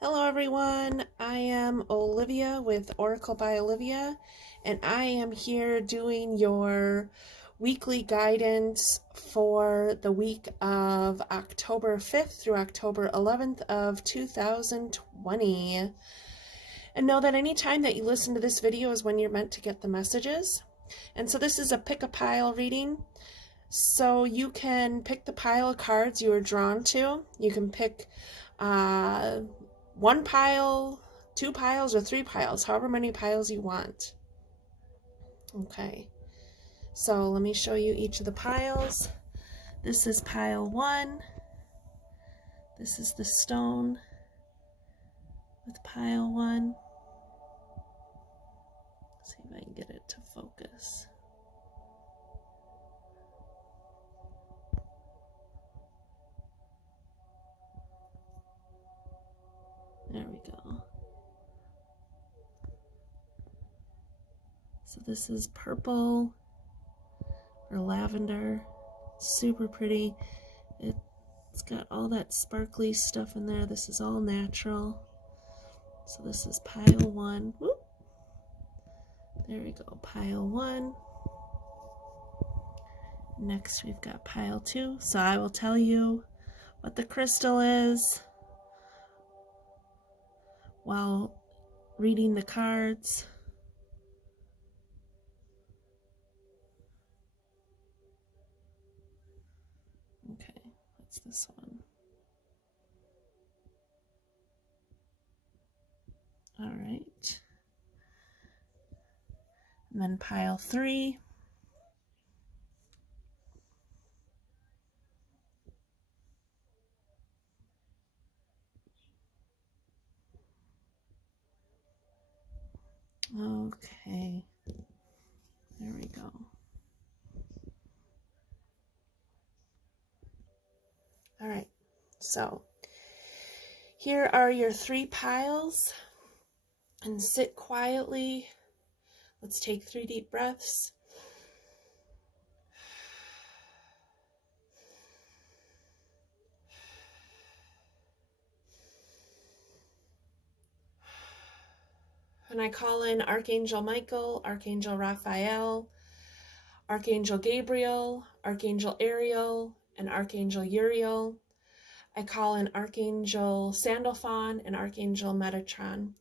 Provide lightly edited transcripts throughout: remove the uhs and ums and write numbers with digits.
Hello everyone, I am Olivia with Oracle by Olivia, and I am here doing your weekly guidance for the week of October 5th through October 11th of 2020. And know that any time that you listen to this video is when you're meant to get the messages. And so this is a pick a pile reading. So you can pick the pile of cards you are drawn to. You can pick one pile, two piles, or three piles, however many piles you want. Okay, so let me show you each of the piles. This is pile 1. This is the stone with pile 1. Let's see if I can get it to focus. There we go. So this is purple or lavender. Super pretty. It's got all that sparkly stuff in there. This is all natural. So this is pile 1. Whoop. There we go, pile 1. Next we've got pile 2. So I will tell you what the crystal is while reading the cards. Okay, what's this one? All right. And then pile 3. Okay, there we go. All right, so here are your 3 piles, and sit quietly. Let's take 3 deep breaths. And I call in Archangel Michael, Archangel Raphael, Archangel Gabrielle, Archangel Ariel, and Archangel Uriel. I call in Archangel Sandalphon and Archangel Metatron.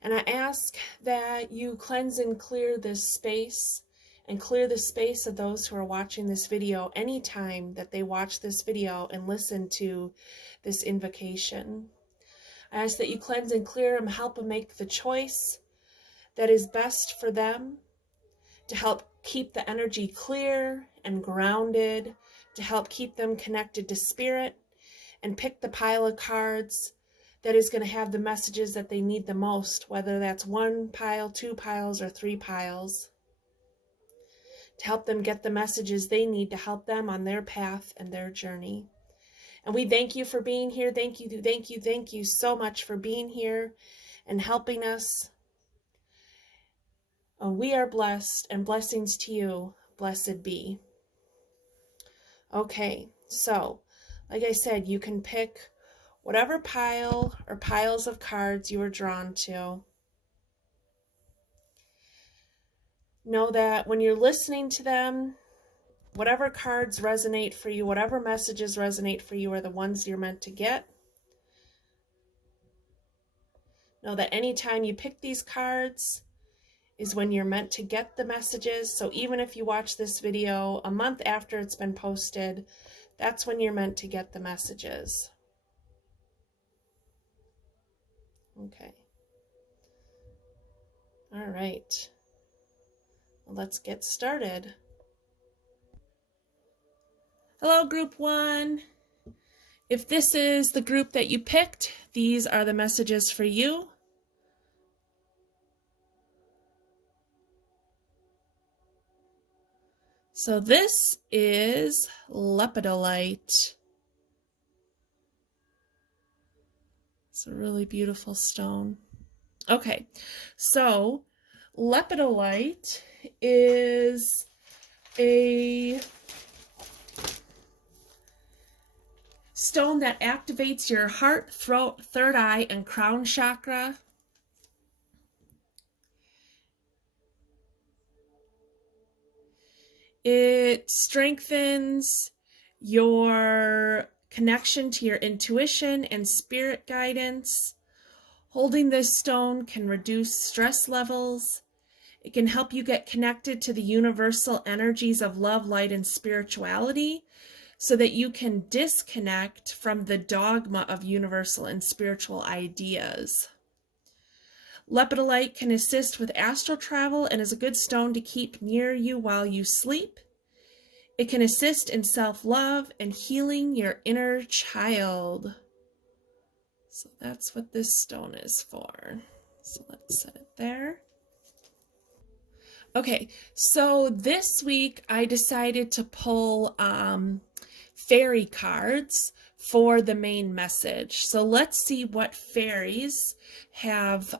And I ask that you cleanse and clear this space, and clear the space of those who are watching this video anytime that they watch this video and listen to this invocation. I ask that you cleanse and clear them, help them make the choice that is best for them, to help keep the energy clear and grounded, to help keep them connected to spirit, and pick the pile of cards that is going to have the messages that they need the most, whether that's 1 pile, 2 piles, or 3 piles, to help them get the messages they need to help them on their path and their journey. And we thank you for being here. Thank you, thank you, thank you so much for being here and helping us. We are blessed, and blessings to you. Blessed be. Okay, so like I said, you can pick whatever pile or piles of cards you are drawn to. Know that when you're listening to them, whatever cards resonate for you, whatever messages resonate for you are the ones you're meant to get. Know that anytime you pick these cards is when you're meant to get the messages. So even if you watch this video a month after it's been posted, that's when you're meant to get the messages. Okay. All right. Well, let's get started. Hello, Group 1. If this is the group that you picked, these are the messages for you. So this is lepidolite. It's a really beautiful stone. Okay, so lepidolite is a stone that activates your heart, throat, third eye, and crown chakra. It strengthens your connection to your intuition and spirit guidance. Holding this stone can reduce stress levels. It can help you get connected to the universal energies of love, light, and spirituality so that you can disconnect from the dogma of universal and spiritual ideas. Lepidolite can assist with astral travel and is a good stone to keep near you while you sleep. It can assist in self-love and healing your inner child. So that's what this stone is for. So let's set it there. Okay, so this week I decided to pull fairy cards for the main message. So let's see what fairies have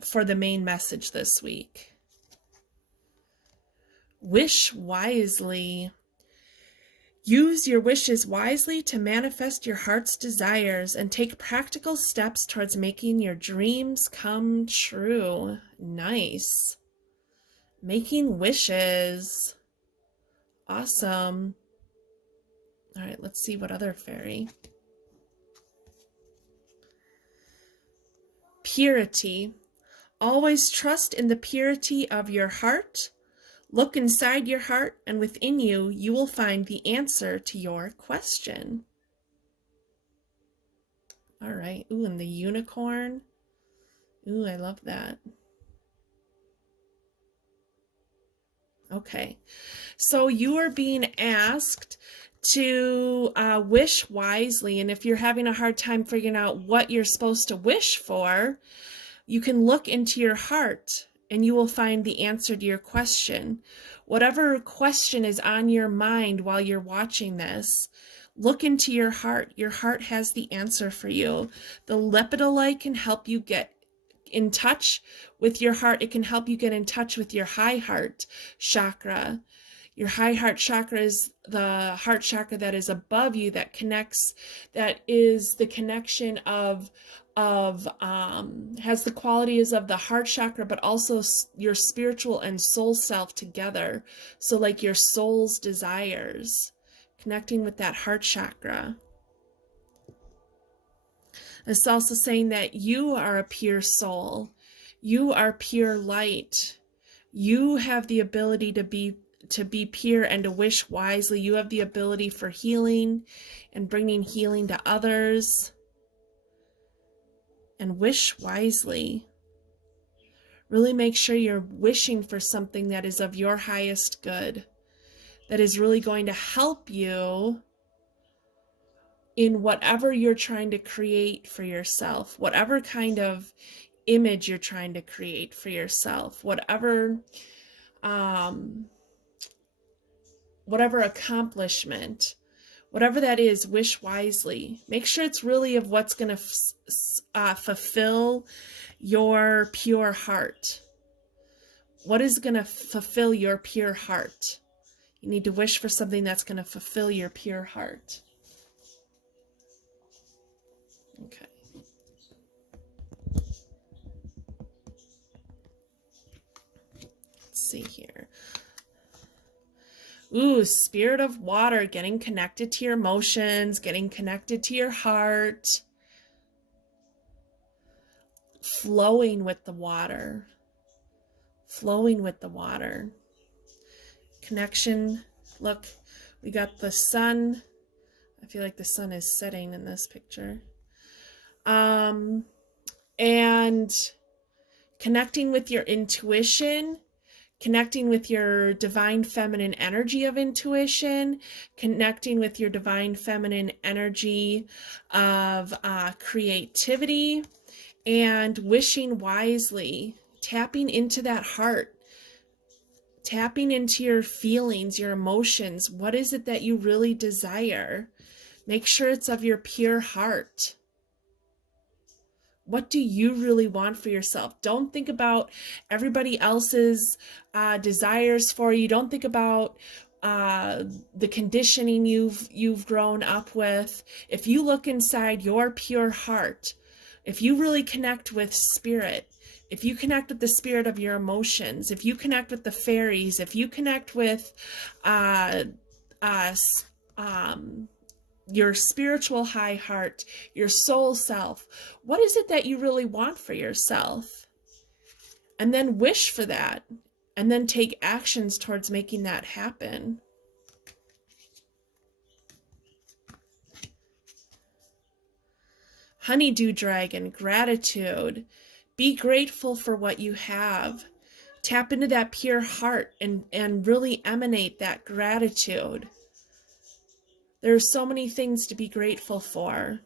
for the main message this week. Wish wisely. Use your wishes wisely to manifest your heart's desires and take practical steps towards making your dreams come true. Nice. Making wishes. Awesome. All right, let's see what other fairy. Purity. Always trust in the purity of your heart. Look inside your heart, and within you, you will find the answer to your question. All right. Ooh, and the unicorn. Ooh, I love that. Okay. So you are being asked to wish wisely. And if you're having a hard time figuring out what you're supposed to wish for, you can look into your heart and you will find the answer to your question. Whatever question is on your mind while you're watching this, look into your heart. Your heart has the answer for you. The lepidolite can help you get in touch with your heart. It can help you get in touch with your high heart chakra. Your high heart chakra is the heart chakra that is above you, that connects, that is the connection of has the qualities of the heart chakra, but also your spiritual and soul self together. So like your soul's desires, connecting with that heart chakra. It's also saying that you are a pure soul. You are pure light. You have the ability to be pure and to wish wisely. You have the ability for healing and bringing healing to others. And wish wisely. Really make sure you're wishing for something that is of your highest good, that is really going to help you in whatever you're trying to create for yourself, whatever kind of image you're trying to create for yourself, whatever accomplishment, whatever that is, wish wisely. Make sure it's really of what's going to fulfill your pure heart. What is going to fulfill your pure heart? You need to wish for something that's going to fulfill your pure heart. Okay. Let's see here. Ooh, spirit of water, getting connected to your emotions, getting connected to your heart, flowing with the water, connection. Look, we got the sun. I feel like the sun is setting in this picture. And connecting with your intuition, connecting with your divine feminine energy of intuition, connecting with your divine feminine energy of creativity, and wishing wisely, tapping into that heart, tapping into your feelings, your emotions. What is it that you really desire? Make sure it's of your pure heart. What do you really want for yourself? Don't think about everybody else's desires for you. Don't think about the conditioning you've grown up with. If you look inside your pure heart, if you really connect with spirit, if you connect with the spirit of your emotions, if you connect with the fairies, if you connect with your spiritual high heart, your soul self, what is it that you really want for yourself? And then wish for that, and then take actions towards making that happen. Honeydew Dragon, gratitude. Be grateful for what you have. Tap into that pure heart and really emanate that gratitude. There are so many things to be grateful for.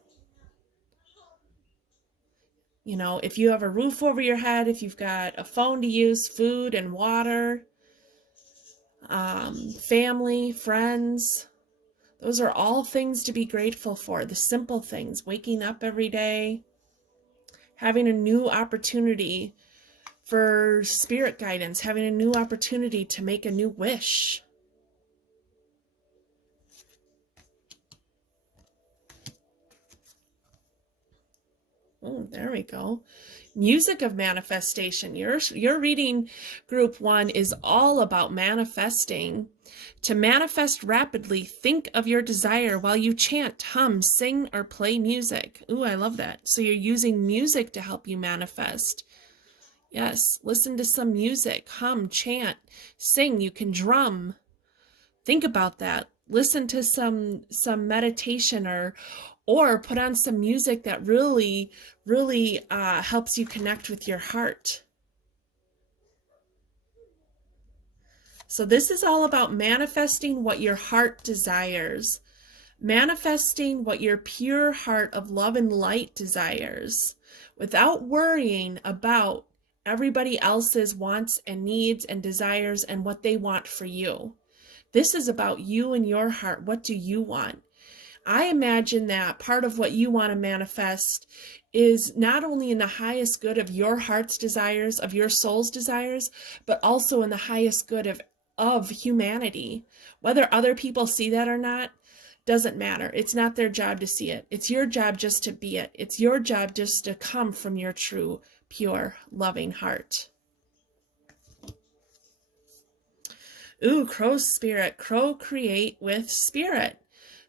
You know, if you have a roof over your head, if you've got a phone to use, food and water, family, friends, those are all things to be grateful for. The simple things, waking up every day, having a new opportunity for spirit guidance, having a new opportunity to make a new wish. Oh, there we go. Music of manifestation. Your reading group 1 is all about manifesting. To manifest rapidly, think of your desire while you chant, hum, sing, or play music. Ooh, I love that. So you're using music to help you manifest. Yes, listen to some music, hum, chant, sing. You can drum. Think about that. Listen to some meditation or put on some music that really helps you connect with your heart. So this is all about manifesting what your heart desires, manifesting what your pure heart of love and light desires, without worrying about everybody else's wants and needs and desires and what they want for you. This is about you and your heart. What do you want? I imagine that part of what you want to manifest is not only in the highest good of your heart's desires, of your soul's desires, but also in the highest good of humanity. Whether other people see that or not, doesn't matter. It's not their job to see it. It's your job just to be it. It's your job just to come from your true, pure, loving heart. Ooh, crow spirit, crow create with spirit.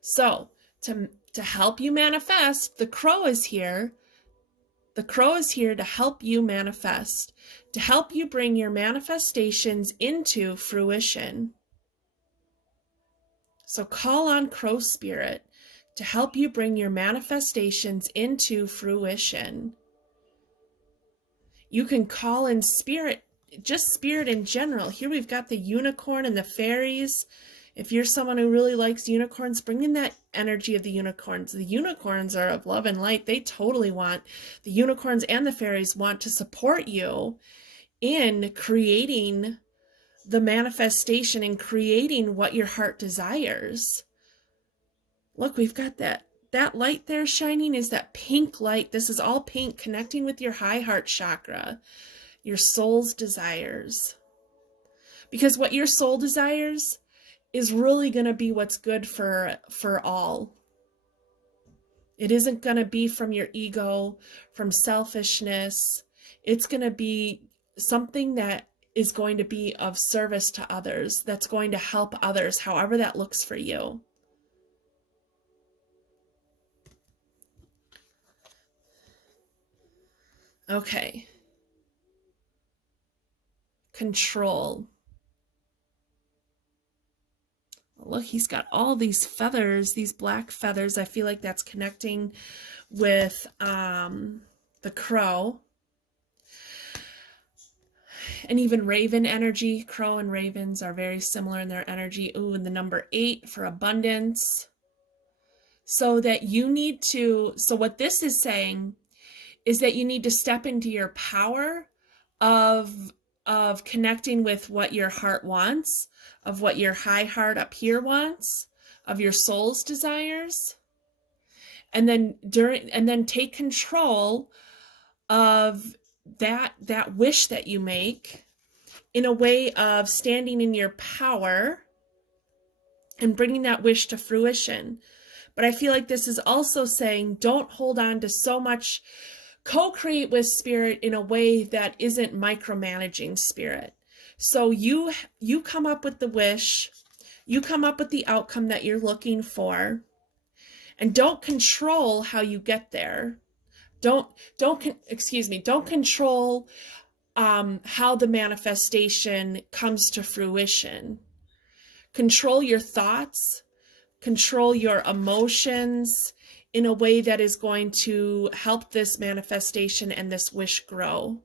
So to help you manifest, the crow is here. The crow is here to help you manifest, to help you bring your manifestations into fruition. So call on crow spirit to help you bring your manifestations into fruition. You can call in spirit, just spirit in general. Here we've got the unicorn and the fairies. If you're someone who really likes unicorns, bring in that energy of the unicorns. The unicorns are of love and light. They totally want, the unicorns and the fairies want to support you in creating the manifestation and creating what your heart desires. Look, we've got that light there shining is that pink light. This is all pink, connecting with your high heart chakra, your soul's desires. Because what your soul desires is really going to be what's good for all. It isn't going to be from your ego, from selfishness. It's going to be something that is going to be of service to others, that's going to help others, however that looks for you. Okay. Control. Look, he's got all these feathers, these black feathers. I feel like that's connecting with the crow. And even raven energy. Crow and ravens are very similar in their energy. Ooh, and the number 8 for abundance. So that you need to, so what this is saying is that you need to step into your power of connecting with what your heart wants, of what your high heart up here wants, of your soul's desires. And then take control of that wish that you make in a way of standing in your power and bringing that wish to fruition. But I feel like this is also saying, don't hold on to so much. Co-create with spirit in a way that isn't micromanaging spirit. So you come up with the wish, you come up with the outcome that you're looking for, and don't control how you get there. Don't control how the manifestation comes to fruition. Control your thoughts, control your emotions in a way that is going to help this manifestation and this wish grow.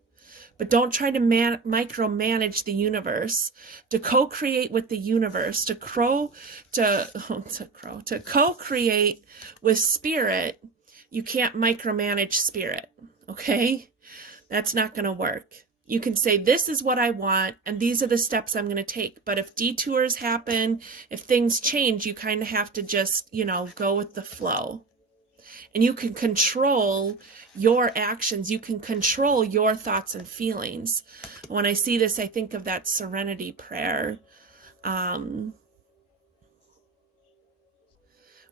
But don't try to micromanage the universe. To co-create with the universe, to co-create with spirit, you can't micromanage spirit, okay? That's not going to work. You can say, this is what I want, and these are the steps I'm going to take. But if detours happen, if things change, you kind of have to just, go with the flow. And you can control your actions. You can control your thoughts and feelings. When I see this, I think of that serenity prayer. When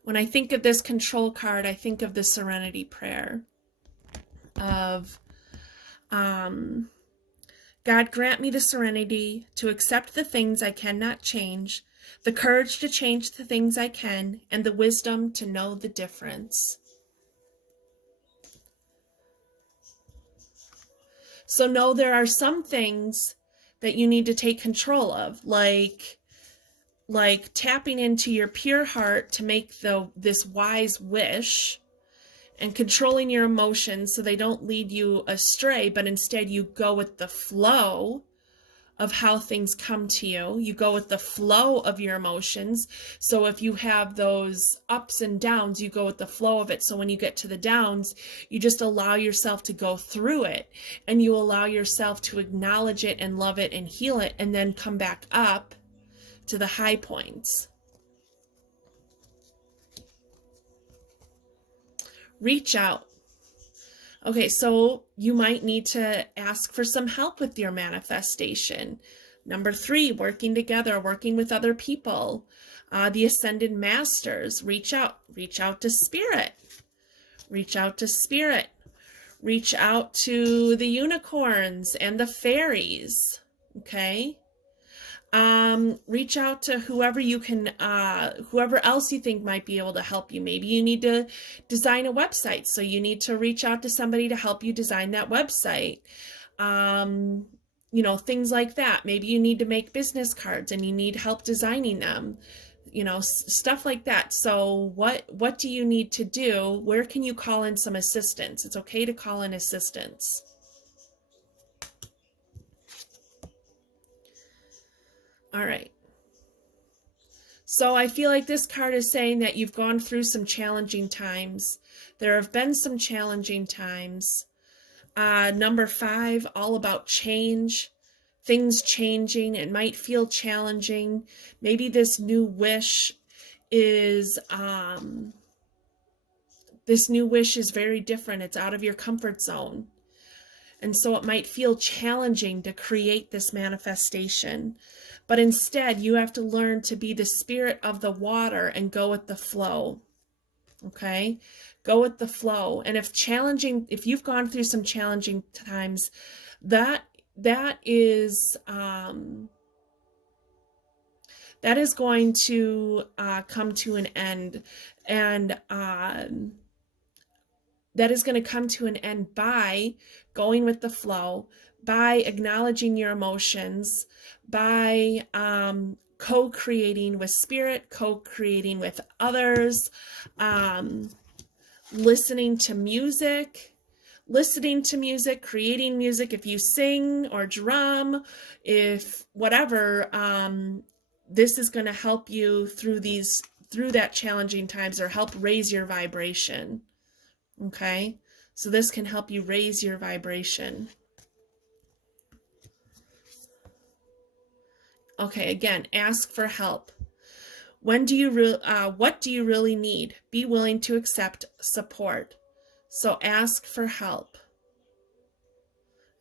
I think of this control card, I think of the serenity prayer of, God, grant me the serenity to accept the things I cannot change, the courage to change the things I can, and the wisdom to know the difference. So know there are some things that you need to take control of, like tapping into your pure heart to make this wise wish, and controlling your emotions so they don't lead you astray, but instead you go with the flow of how things come to you. You go with the flow of your emotions. So if you have those ups and downs, you go with the flow of it. So when you get to the downs, you just allow yourself to go through it, and you allow yourself to acknowledge it and love it and heal it, and then come back up to the high points. Reach out. Okay, so you might need to ask for some help with your manifestation. Number 3, working together, working with other people. The Ascended Masters, reach out to spirit. Reach out to spirit. Reach out to the unicorns and the fairies, okay? Reach out to whoever you can, whoever else you think might be able to help you. Maybe you need to design a website, so you need to reach out to somebody to help you design that website. Things like that. Maybe you need to make business cards and you need help designing them, stuff like that. So what do you need to do? Where can you call in some assistance? It's okay to call in assistance. All right. So I feel like this card is saying that you've gone through some challenging times. There have been some challenging times. Number 5, all about change, things changing. It might feel challenging. Maybe this new wish is very different. It's out of your comfort zone. And so it might feel challenging to create this manifestation. But instead, you have to learn to be the spirit of the water and go with the flow. Okay? Go with the flow. And if you've gone through some challenging times, that is going to come to an end. And that is going to come to an end by going with the flow, by acknowledging your emotions, by co-creating with spirit, co-creating with others, listening to music, creating music. If you sing or drum, if whatever, this is going to help you through that challenging times, or help raise your vibration. Okay, so this can help you raise your vibration. Okay, again, ask for help. What do you really need? Be willing to accept support. So ask for help.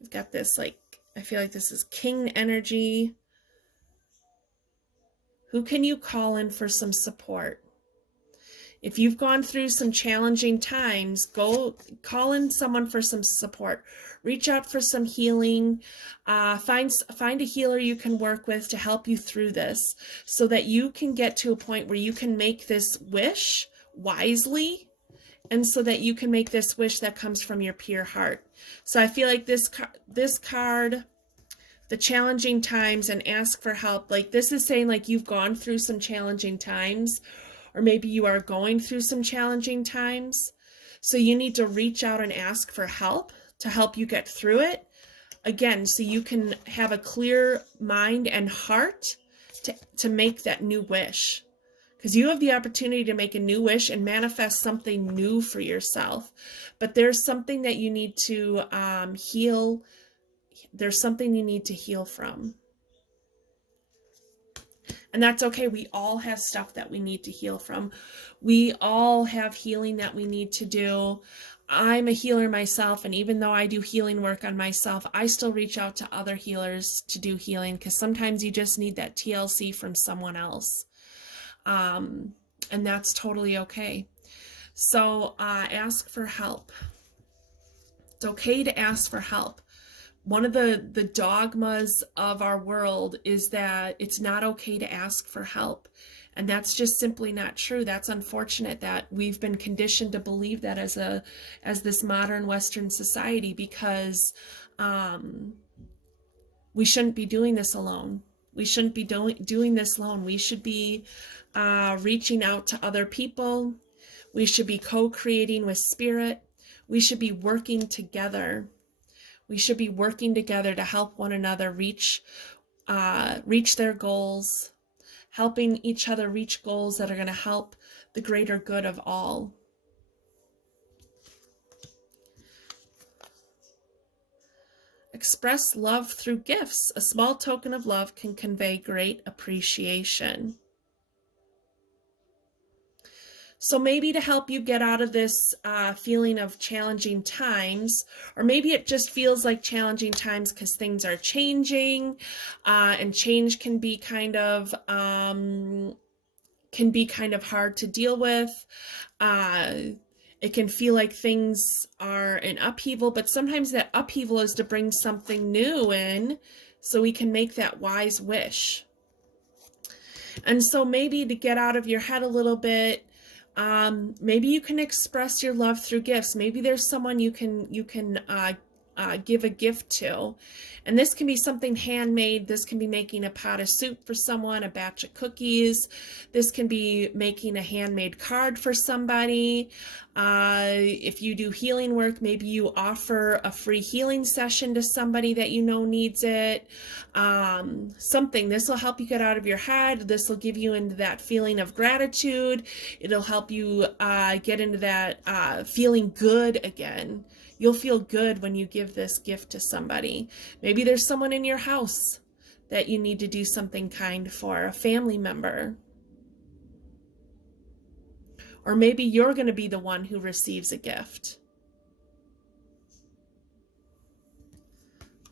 I've got this, I feel like this is king energy. Who can you call in for some support? If you've gone through some challenging times, go call in someone for some support. Reach out for some healing. Find a healer you can work with to help you through this, so that you can get to a point where you can make this wish wisely, and so that you can make this wish that comes from your pure heart. So I feel like this card, the challenging times and ask for help, like this is saying like you've gone through some challenging times, or maybe you are going through some challenging times. So you need to reach out and ask for help to help you get through it. Again, so you can have a clear mind and heart to make that new wish. Because you have the opportunity to make a new wish and manifest something new for yourself. But there's something that you need to heal. There's something you need to heal from. And that's okay. We all have stuff that we need to heal from. We all have healing that we need to do. I'm a healer myself, and even though I do healing work on myself, I still reach out to other healers to do healing, because sometimes you just need that TLC from someone else. And that's totally okay. So ask for help. It's okay to ask for help. One of the dogmas of our world is that it's not okay to ask for help. And that's just simply not true. That's unfortunate that we've been conditioned to believe that as this modern Western society, because we shouldn't be doing this alone. We shouldn't be doing this alone. We should be reaching out to other people. We should be co-creating with spirit. We should be working together. We should be working together to help one another reach their goals, helping each other reach goals that are going to help the greater good of all. Express love through gifts. A small token of love can convey great appreciation. So maybe to help you get out of this feeling of challenging times, or maybe it just feels like challenging times because things are changing, and change can be kind of hard to deal with. It can feel like things are in upheaval, but sometimes that upheaval is to bring something new in, so we can make that wise wish. And so maybe to get out of your head a little bit, maybe you can express your love through gifts. Maybe there's someone you can give a gift to, and this can be something handmade. This can be making a pot of soup for someone, a batch of cookies. This can be making a handmade card for somebody. If you do healing work, maybe you offer a free healing session to somebody that you know needs it. Something. This will help you get out of your head. This will give you into that feeling of gratitude. It'll help you get into that feeling good again. You'll feel good when you give this gift to somebody. Maybe there's someone in your house that you need to do something kind for, a family member. Or maybe you're going to be the one who receives a gift.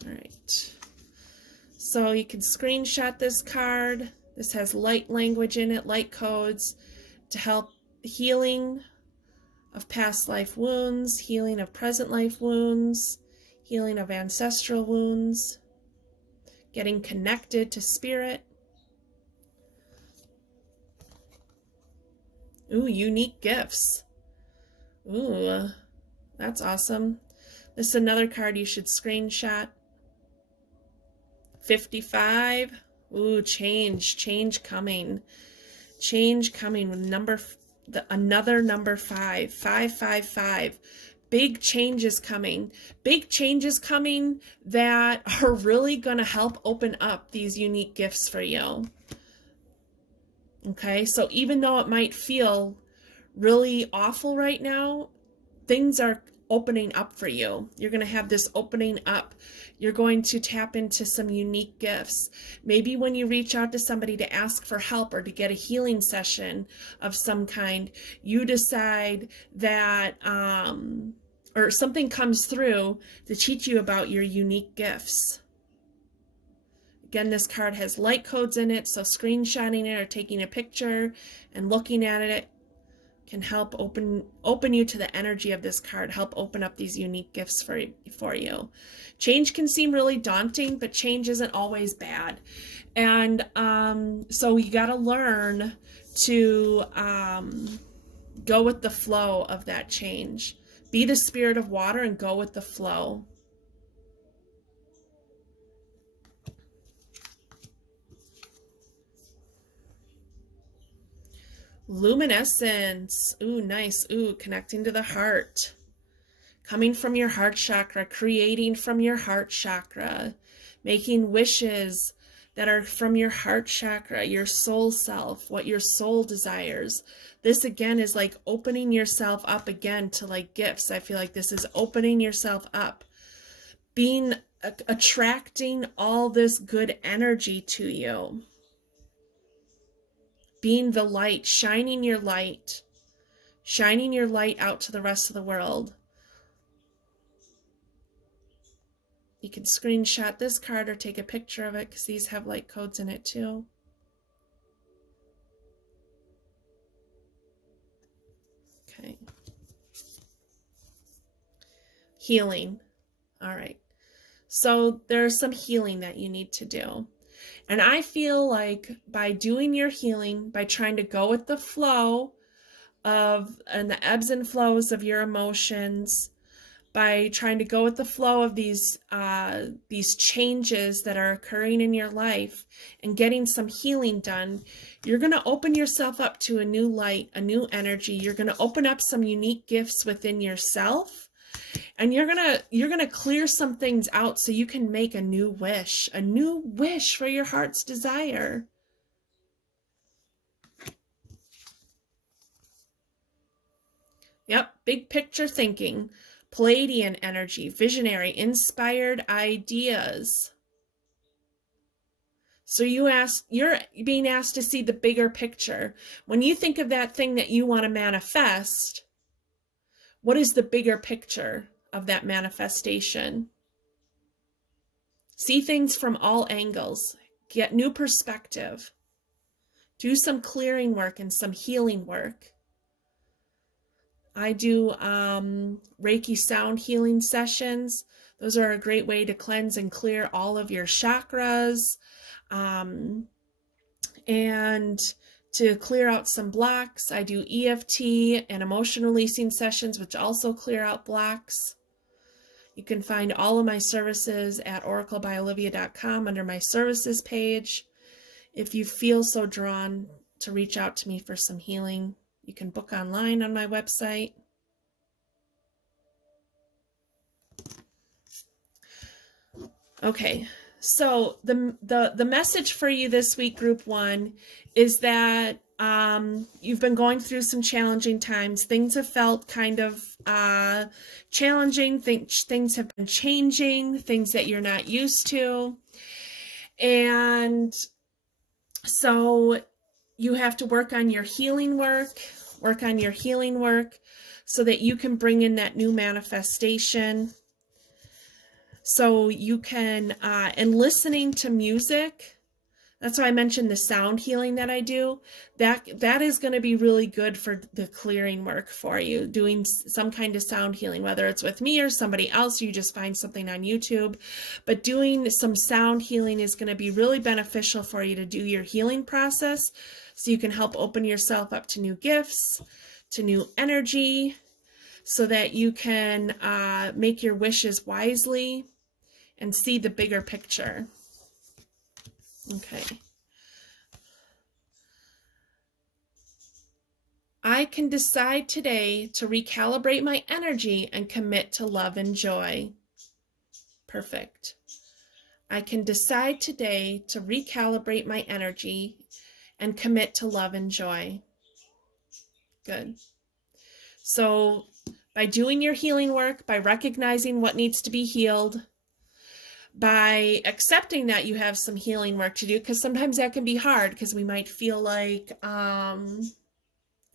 All right. So you can screenshot this card. This has light language in it, light codes to help healing of past life wounds, healing of present life wounds, healing of ancestral wounds, getting connected to spirit. Ooh, unique gifts. Ooh, that's awesome. This is another card you should screenshot. 55. Ooh, change coming. Change coming with another number 5. 555. Big changes coming. Big changes coming that are really going to help open up these unique gifts for you. Okay, so even though it might feel really awful right now, things are opening up for you. You're going to have this opening up. You're going to tap into some unique gifts. Maybe when you reach out to somebody to ask for help or to get a healing session of some kind, you decide that, or something comes through to teach you about your unique gifts. Again, this card has light codes in it, so screenshotting it or taking a picture and looking at it can help open you to the energy of this card, help open up these unique gifts for you. Change can seem really daunting, but change isn't always bad. And so you got to learn to go with the flow of that change. Be the spirit of water and go with the flow. Luminescence. Ooh, nice. Ooh, connecting to the heart. Coming from your heart chakra, creating from your heart chakra, making wishes that are from your heart chakra, your soul self, what your soul desires. This again is like opening yourself up again to like gifts. I feel like this is opening yourself up, attracting all this good energy to you. Being the light, shining your light out to the rest of the world. You can screenshot this card or take a picture of it because these have light codes in it too. Okay. Healing. All right. So there's some healing that you need to do. And I feel like by doing your healing, by trying to go with the flow and the ebbs and flows of your emotions, by trying to go with the flow of these changes that are occurring in your life and getting some healing done, you're going to open yourself up to a new light, a new energy. You're going to open up some unique gifts within yourself, and you're going to clear some things out so you can make a new wish for your heart's desire. Yep, big picture thinking. Palladian energy, visionary, inspired ideas. So you're being asked to see the bigger picture. When you think of that thing that you want to manifest, what is the bigger picture of that manifestation? See things from all angles. Get new perspective. Do some clearing work and some healing work. I do Reiki sound healing sessions. Those are a great way to cleanse and clear all of your chakras, and to clear out some blocks. I do EFT and emotion releasing sessions, which also clear out blocks. You can find all of my services at oraclebyolivia.com under my services page. If you feel so drawn to reach out to me for some healing, you can book online on my website. Okay, so the message for you this week, Group 1, is that you've been going through some challenging times. Things have felt kind of challenging. Things have been changing, things that you're not used to. And so you have to work on your healing work, so that you can bring in that new manifestation. So you can, and listening to music, that's why I mentioned the sound healing that I do. That is going to be really good for the clearing work for you, doing some kind of sound healing, whether it's with me or somebody else, you just find something on YouTube. But doing some sound healing is going to be really beneficial for you to do your healing process, so you can help open yourself up to new gifts, to new energy, so that you can make your wishes wisely and see the bigger picture. Okay. I can decide today to recalibrate my energy and commit to love and joy. Perfect. I can decide today to recalibrate my energy and commit to love and joy. Good. So by doing your healing work, by recognizing what needs to be healed, by accepting that you have some healing work to do, because sometimes that can be hard, because we might feel like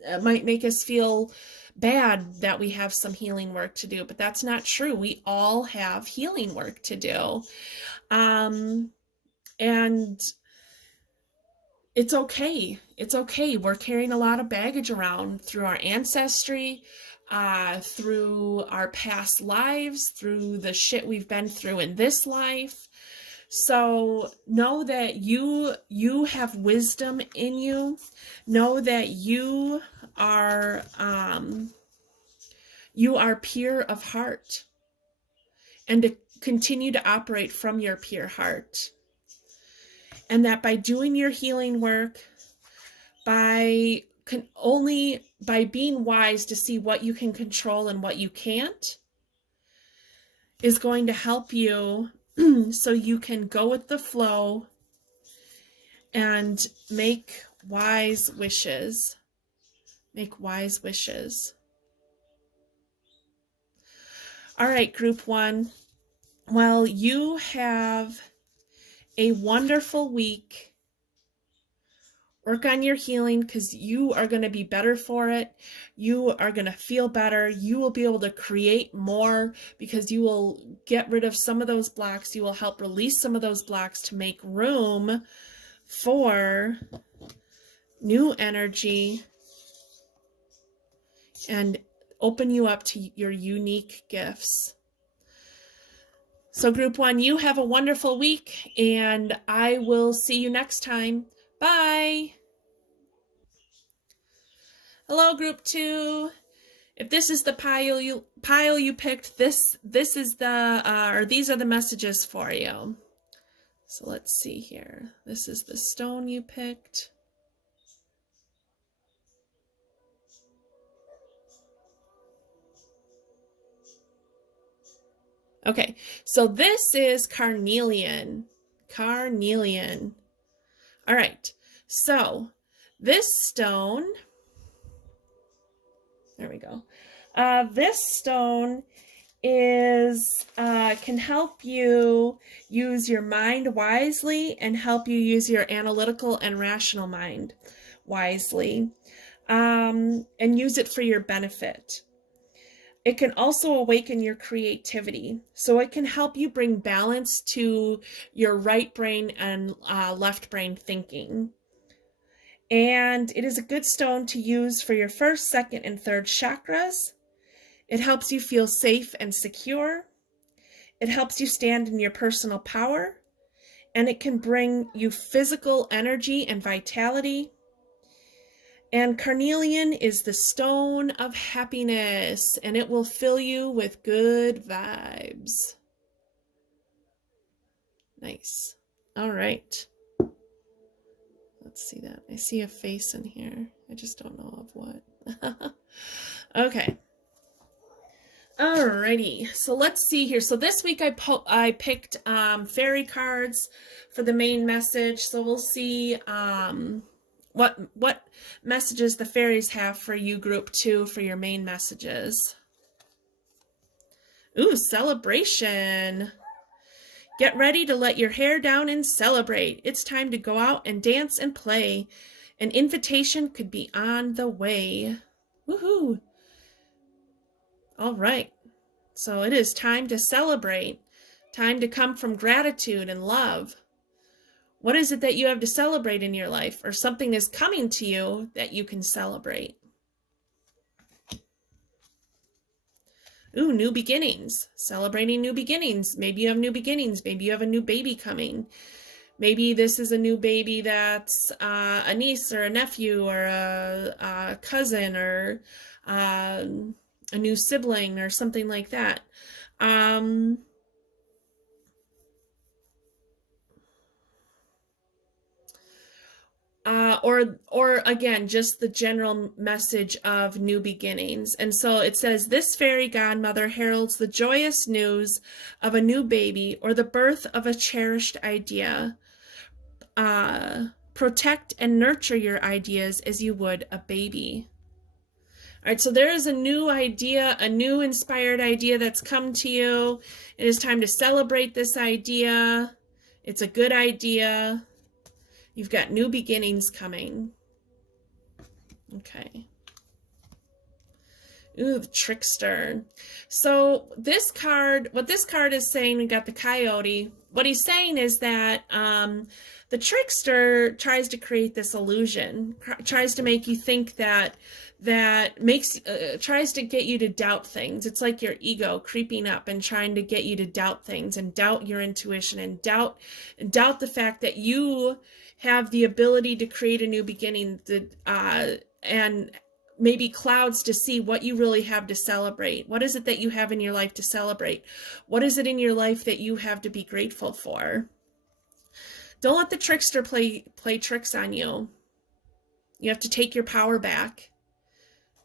it might make us feel bad that we have some healing work to do, but that's not true. We all have healing work to do. And it's okay. It's okay. We're carrying a lot of baggage around through our ancestry, through our past lives, through the shit we've been through in this life. So know that you have wisdom in you. Know that you are pure of heart, and to continue to operate from your pure heart. And that by doing your healing work, by being wise to see what you can control and what you can't, is going to help you so you can go with the flow and make wise wishes. Make wise wishes. All right, group 1. Well, you have a wonderful week. Work on your healing, because you are going to be better for it. You are going to feel better. You will be able to create more, because you will get rid of some of those blocks. You will help release some of those blocks to make room for new energy and open you up to your unique gifts. So group 1, you have a wonderful week, and I will see you next time. Bye. Hello, group 2. If this is the pile you picked, this is the or these are the messages for you. So let's see here. This is the stone you picked. Okay, so this is carnelian. Carnelian. All right, so this stone, there we go. This stone is can help you use your mind wisely and help you use your analytical and rational mind wisely, and use it for your benefit. It can also awaken your creativity. So it can help you bring balance to your right brain and left brain thinking. And it is a good stone to use for your first, second, and third chakras. It helps you feel safe and secure. It helps you stand in your personal power. And it can bring you physical energy and vitality. And carnelian is the stone of happiness, and it will fill you with good vibes. Nice. All right. Let's see that. I see a face in here. I just don't know of what. Okay. Alrighty. So let's see here. So this week I picked fairy cards for the main message. So we'll see what messages the fairies have for you, group 2, for your main messages. Ooh, celebration. Get ready to let your hair down and celebrate. It's time to go out and dance and play. An invitation could be on the way. Woohoo. All right. So it is time to celebrate. Time to come from gratitude and love. What is it that you have to celebrate in your life, or something is coming to you that you can celebrate? Ooh, new beginnings. Celebrating new beginnings. Maybe you have new beginnings. Maybe you have a new baby coming. Maybe this is a new baby that's a niece or a nephew or a cousin or a new sibling or something like that. Or again, just the general message of new beginnings. And so it says, this fairy godmother heralds the joyous news of a new baby or the birth of a cherished idea. Protect and nurture your ideas as you would a baby. All right, so there is a new idea, a new inspired idea that's come to you. It is time to celebrate this idea. It's a good idea. You've got new beginnings coming. Okay. Ooh, the trickster. So this card, what this card is saying, we got the coyote, what he's saying is that the trickster tries to create this illusion, tries to make you think that tries to get you to doubt things. It's like your ego creeping up and trying to get you to doubt things and doubt your intuition and doubt the fact that you have the ability to create a new beginning, and maybe clouds to see what you really have to celebrate. What is it that you have in your life to celebrate? What is it in your life that you have to be grateful for? Don't let the trickster play tricks on you. You have to take your power back.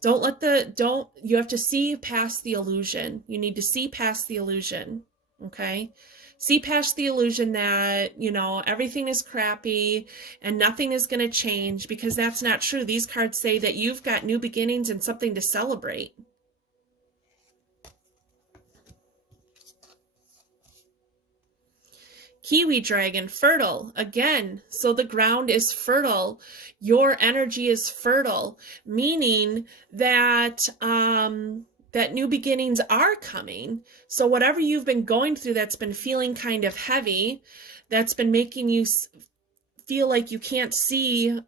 You have to see past the illusion. You need to see past the illusion, okay? See past the illusion that, everything is crappy and nothing is going to change, because that's not true. These cards say that you've got new beginnings and something to celebrate. Kiwi dragon, fertile, again. So the ground is fertile. Your energy is fertile, meaning that that new beginnings are coming. So whatever you've been going through that's been feeling kind of heavy, that's been making you feel like you can't see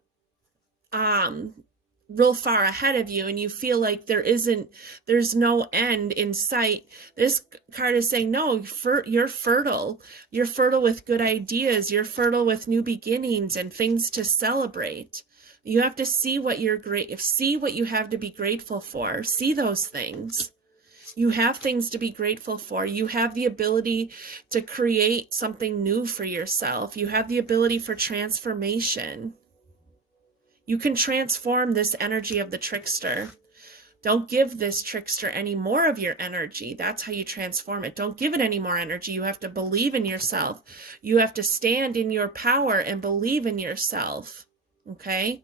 real far ahead of you, and you feel like there's no end in sight. This card is saying, no, you're fertile. You're fertile with good ideas. You're fertile with new beginnings and things to celebrate. You have to see what you have to be grateful for. See those things. You have things to be grateful for. You have the ability to create something new for yourself. You have the ability for transformation. You can transform this energy of the trickster. Don't give this trickster any more of your energy. That's how you transform it. Don't give it any more energy. You have to believe in yourself. You have to stand in your power and believe in yourself. Okay?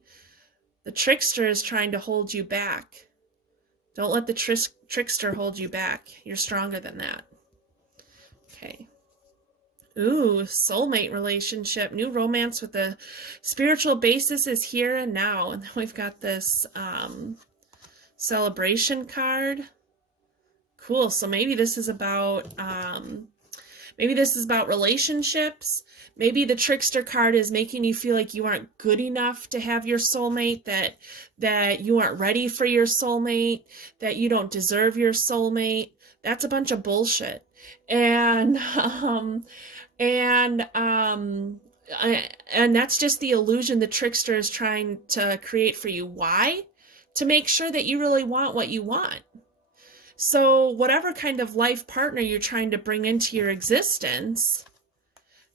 The trickster is trying to hold you back. Don't let the trickster hold you back. You're stronger than that. Okay. Ooh, soulmate relationship, new romance with a spiritual basis is here and now. And then we've got this celebration card. Cool. So maybe this is about relationships. Maybe the trickster card is making you feel like you aren't good enough to have your soulmate, that you aren't ready for your soulmate, that you don't deserve your soulmate. That's a bunch of bullshit. And that's just the illusion the trickster is trying to create for you. Why? To make sure that you really want what you want. So whatever kind of life partner you're trying to bring into your existence,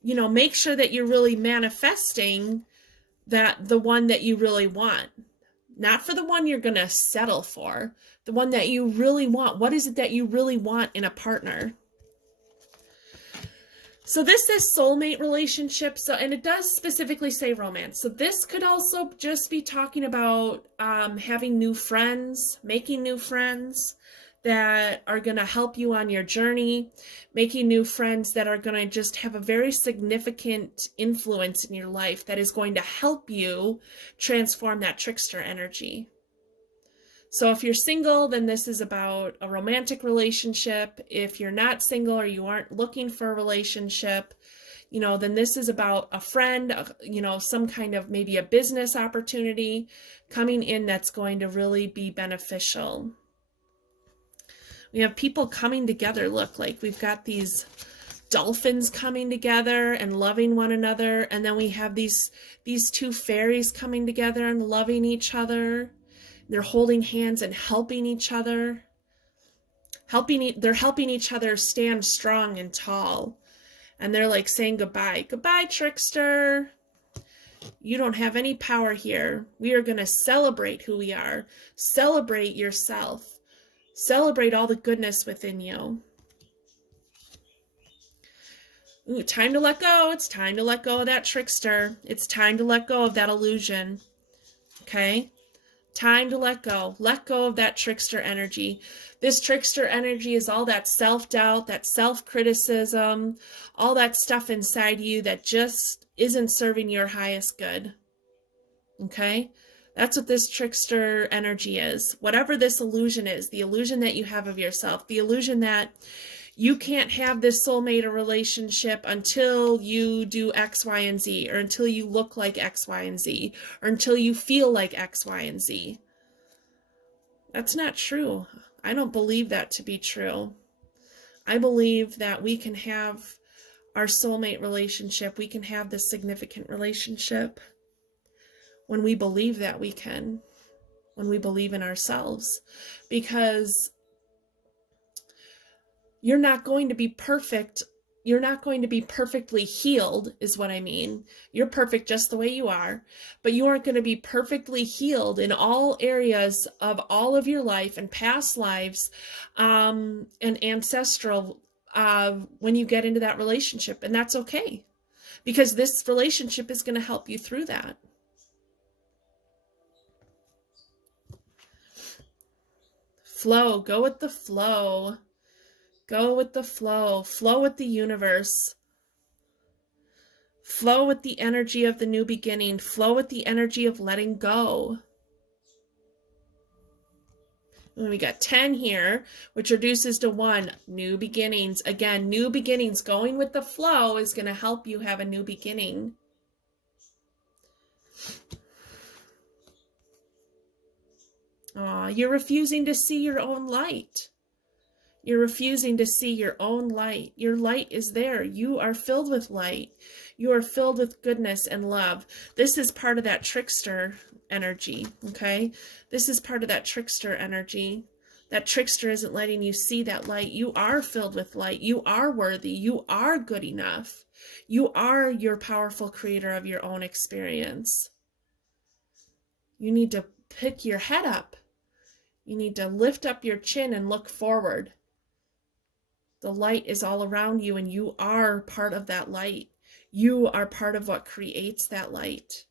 make sure that you're really manifesting the one that you really want. Not for the one you're going to settle for, the one that you really want. What is it that you really want in a partner? So this is soulmate relationship, and it does specifically say romance. So this could also just be talking about having new friends, making new friends that are going to help you on your journey, making new friends that are going to just have a very significant influence in your life that is going to help you transform that trickster energy. So if you're single, then this is about a romantic relationship. If you're not single or you aren't looking for a relationship, then this is about a friend, some kind of maybe a business opportunity coming in that's going to really be beneficial. We have people coming together. Look, like we've got these dolphins coming together and loving one another. And then we have these two fairies coming together and loving each other. They're holding hands and helping each other. They're helping each other stand strong and tall. And they're like saying goodbye. Goodbye, trickster. You don't have any power here. We are going to celebrate who we are. Celebrate yourself. Celebrate all the goodness within you. Ooh, time to let go. It's time to let go of that trickster. It's time to let go of that illusion. Okay? Time to let go. Let go of that trickster energy. This trickster energy is all that self-doubt, that self-criticism, all that stuff inside you that just isn't serving your highest good. Okay? That's what this trickster energy is. Whatever this illusion is, the illusion that you have of yourself, the illusion that You can't have this soulmate or relationship until you do X, Y, and Z, or until you look like X, Y, and Z, or until you feel like X, Y, and Z. That's not true. I don't believe that to be true. I believe that we can have our soulmate relationship, we can have this significant relationship when we believe that we can, when we believe in ourselves, because you're not going to be perfect. You're not going to be perfectly healed, is what I mean. You're perfect just the way you are, but you aren't going to be perfectly healed in all areas of all of your life and past lives, and ancestral, when you get into that relationship. And that's okay, because this relationship is going to help you through that. Flow, go with the flow. Go with the flow. Flow with the universe. Flow with the energy of the new beginning. Flow with the energy of letting go. And we got 10 here, which reduces to 1. New beginnings. Again, new beginnings. Going with the flow is going to help you have a new beginning. You're refusing to see your own light. You're refusing to see your own light. Your light is there. You are filled with light. You are filled with goodness and love. This is part of that trickster energy, okay? This is part of that trickster energy. That trickster isn't letting you see that light. You are filled with light. You are worthy. You are good enough. You are your powerful creator of your own experience. You need to pick your head up. You need to lift up your chin and look forward. The light is all around you, and you are part of that light. You are part of what creates that light.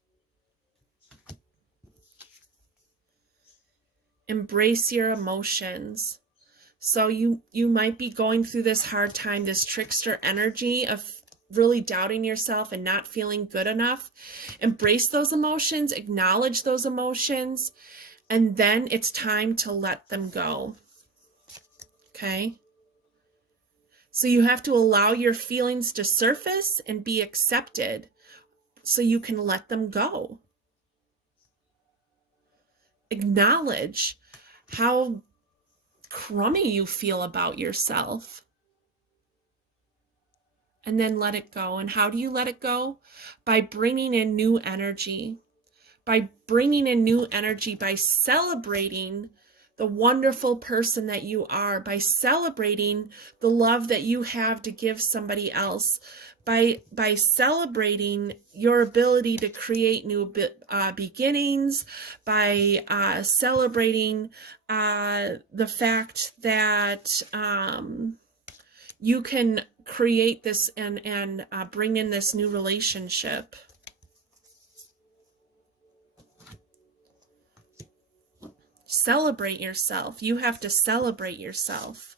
Embrace your emotions. So you might be going through this hard time, this trickster energy of really doubting yourself and not feeling good enough. Embrace those emotions, acknowledge those emotions, and then it's time to let them go. Okay? So you have to allow your feelings to surface and be accepted so you can let them go. Acknowledge how crummy you feel about yourself. And then let it go. And how do you let it go? By bringing in new energy. By bringing in new energy, by celebrating the wonderful person that you are, by celebrating the love that you have to give somebody else, by celebrating your ability to create new beginnings, by celebrating the fact that you can create this and bring in this new relationship. Celebrate yourself. You have to celebrate yourself.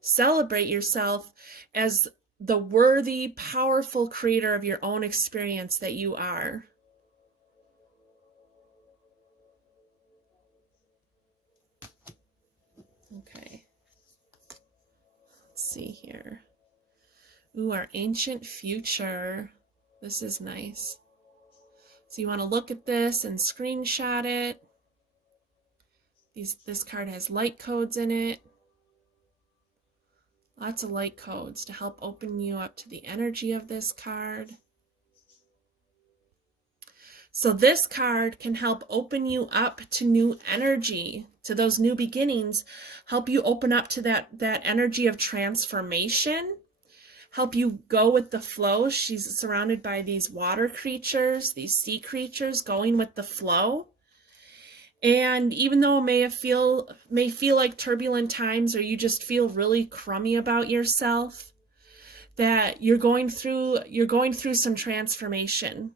Celebrate yourself as the worthy, powerful creator of your own experience that you are. Okay. Let's see here. Ooh, our ancient future. This is nice. So you want to look at this and screenshot it. This card has light codes in it. Lots of light codes to help open you up to the energy of this card. So this card can help open you up to new energy, to those new beginnings, help you open up to that energy of transformation, help you go with the flow. She's surrounded by these water creatures, these sea creatures going with the flow. And even though it may feel like turbulent times, or you just feel really crummy about yourself, that you're going through some transformation,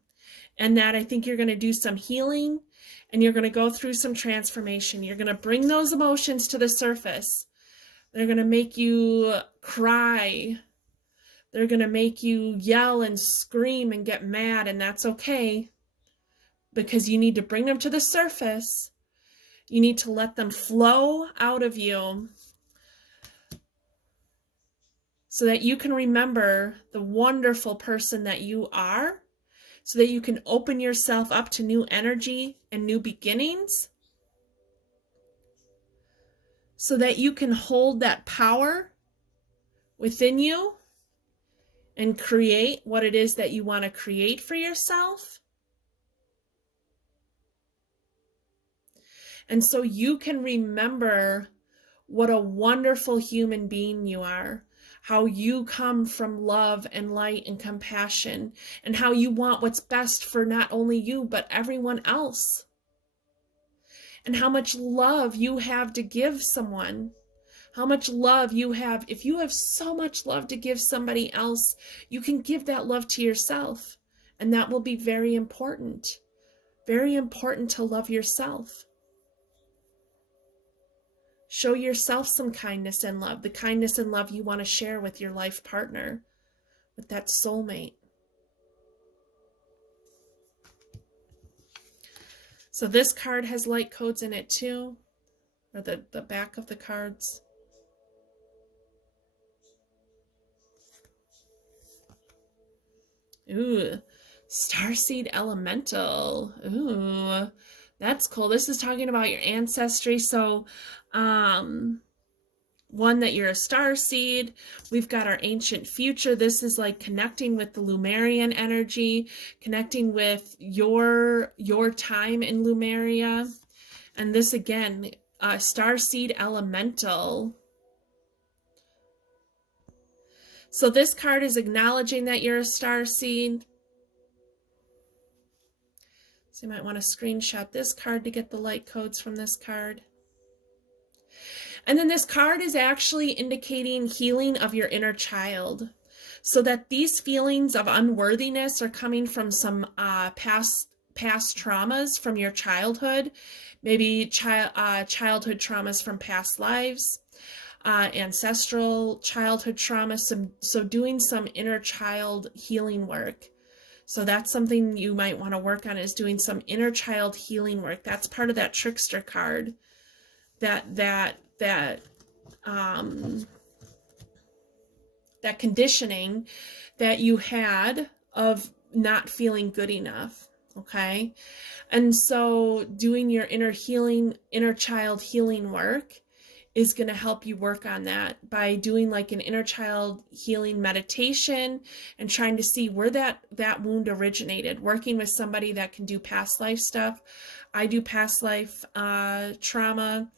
and that I think you're going to do some healing, and you're going to go through some transformation. You're going to bring those emotions to the surface. They're going to make you cry. They're going to make you yell and scream and get mad, and that's okay, because you need to bring them to the surface. You need to let them flow out of you. so that you can remember the wonderful person that you are, so that you can open yourself up to new energy and new beginnings, so that you can hold that power within you and create what it is that you want to create for yourself. And so you can remember what a wonderful human being you are, how you come from love and light and compassion, and how you want what's best for not only you, but everyone else. And how much love you have to give someone. How much love you have. If you have so much love to give somebody else, you can give that love to yourself. And that will be very important. Very important to love yourself. Show yourself some kindness and love, the kindness and love you want to share with your life partner, with that soulmate. So this card has light codes in it too, or the back of the cards. Ooh, Starseed Elemental. Ooh, that's cool. This is talking about your ancestry. So, one, that you're a starseed. We've got our ancient future. This is like connecting with the Lemurian energy, connecting with your time in Lemuria. And this again, Starseed Elemental. So this card is acknowledging that you're a starseed. So you might want to screenshot this card to get the light codes from this card. And then this card is actually indicating healing of your inner child, so that these feelings of unworthiness are coming from some past traumas from your childhood, maybe childhood traumas from past lives, ancestral childhood trauma. So doing some inner child healing work. So that's something you might want to work on, is doing some inner child healing work. That's part of that trickster card. That conditioning that you had of not feeling good enough. Okay. And so doing your inner child healing work is going to help you work on that by doing like an inner child healing meditation and trying to see where that wound originated, working with somebody that can do past life stuff. I do past life trauma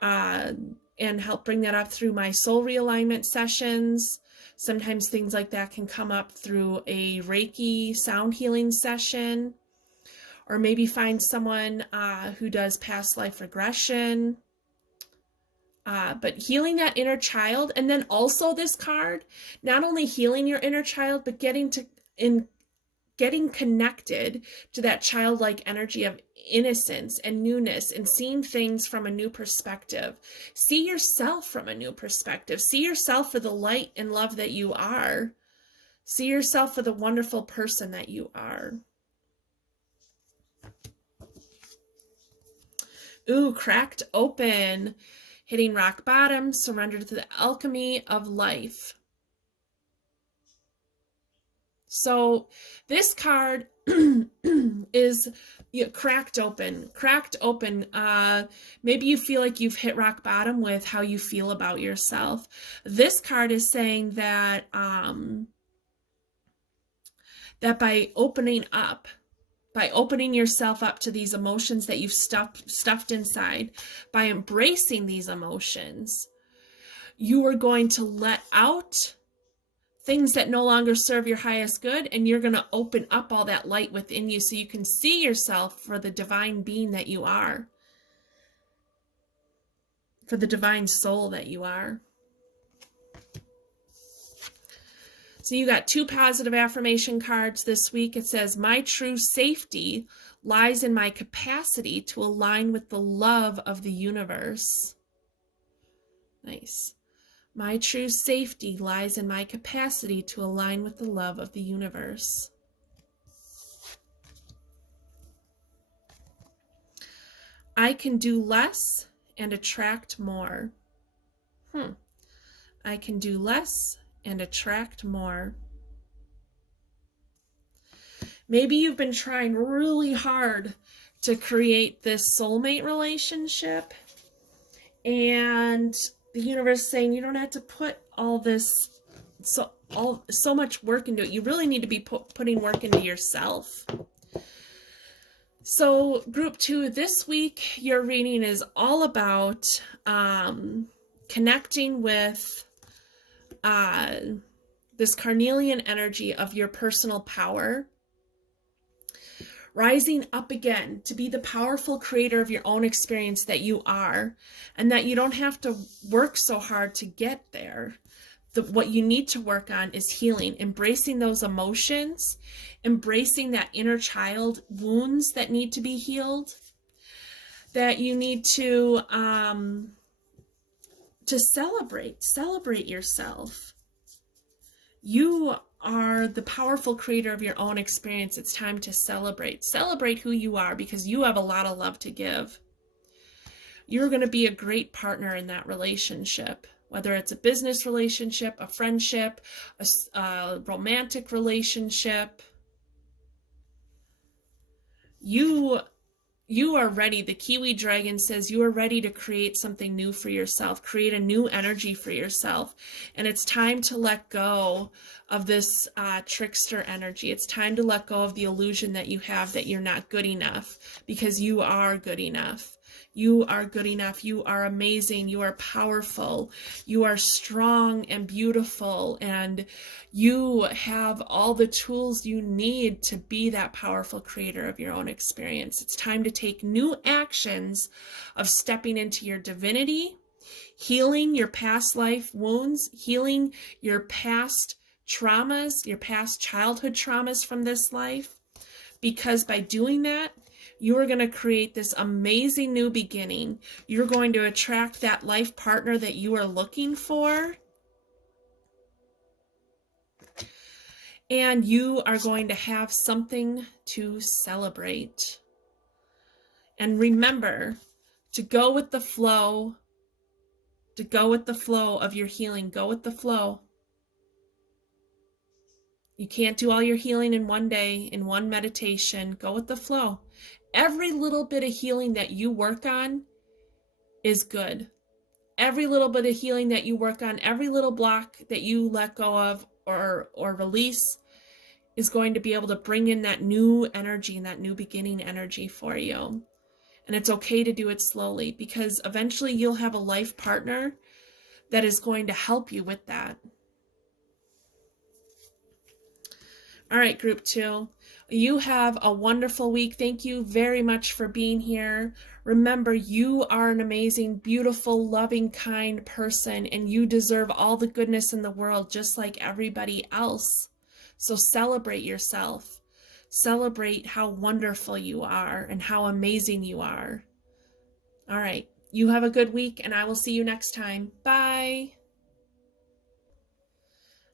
and help bring that up through my soul realignment sessions. Sometimes things like that can come up through a Reiki sound healing session, or maybe find someone who does past life regression. But healing that inner child, and then also this card, not only healing your inner child, but getting connected to that childlike energy of innocence and newness, and seeing things from a new perspective. See yourself from a new perspective. See yourself for the light and love that you are. See yourself for the wonderful person that you are. Ooh, cracked open. Hitting rock bottom, surrender to the alchemy of life. So this card is cracked open. Maybe you feel like you've hit rock bottom with how you feel about yourself. This card is saying that that by opening yourself up to these emotions that you've stuffed inside, by embracing these emotions, you are going to let out things that no longer serve your highest good, and you're going to open up all that light within you so you can see yourself for the divine being that you are, for the divine soul that you are. So you got 2 positive affirmation cards this week. It says, my true safety lies in my capacity to align with the love of the universe. Nice. My true safety lies in my capacity to align with the love of the universe. I can do less and attract more. I can do less and attract more. Maybe you've been trying really hard to create this soulmate relationship, and the universe is saying you don't have to put all this so much work into it. You really need to be putting work into yourself. So group 2, this week your reading is all about connecting with this carnelian energy of your personal power, rising up again to be the powerful creator of your own experience that you are, and that you don't have to work so hard to get there. What you need to work on is healing, embracing those emotions, embracing that inner child wounds that need to be healed, that you need to celebrate yourself. You are the powerful creator of your own experience. It's time to celebrate who you are, because you have a lot of love to give. You're going to be a great partner in that relationship. Whether it's a business relationship, a friendship, a romantic relationship, you are ready. The Kiwi Dragon says you are ready to create something new for yourself, create a new energy for yourself. And it's time to let go of this trickster energy. It's time to let go of the illusion that you have that you're not good enough, because you are good enough. You are good enough. You are amazing. You are powerful. You are strong and beautiful. And you have all the tools you need to be that powerful creator of your own experience. It's time to take new actions of stepping into your divinity, healing your past life wounds, healing your past traumas, your past childhood traumas from this life. Because by doing that, you are going to create this amazing new beginning. You're going to attract that life partner that you are looking for. And you are going to have something to celebrate. And remember to go with the flow, of your healing. Go with the flow. You can't do all your healing in one day, in one meditation. Go with the flow. Every little bit of healing that you work on is good. Every little bit of healing that you work on, every little block that you let go of or release is going to be able to bring in that new energy and that new beginning energy for you. And it's okay to do it slowly, because eventually you'll have a life partner that is going to help you with that. All right, group 2, you have a wonderful week. Thank you very much for being here. Remember, you are an amazing, beautiful, loving, kind person, and you deserve all the goodness in the world just like everybody else. So celebrate yourself. Celebrate how wonderful you are and how amazing you are. All right, you have a good week, and I will see you next time. Bye.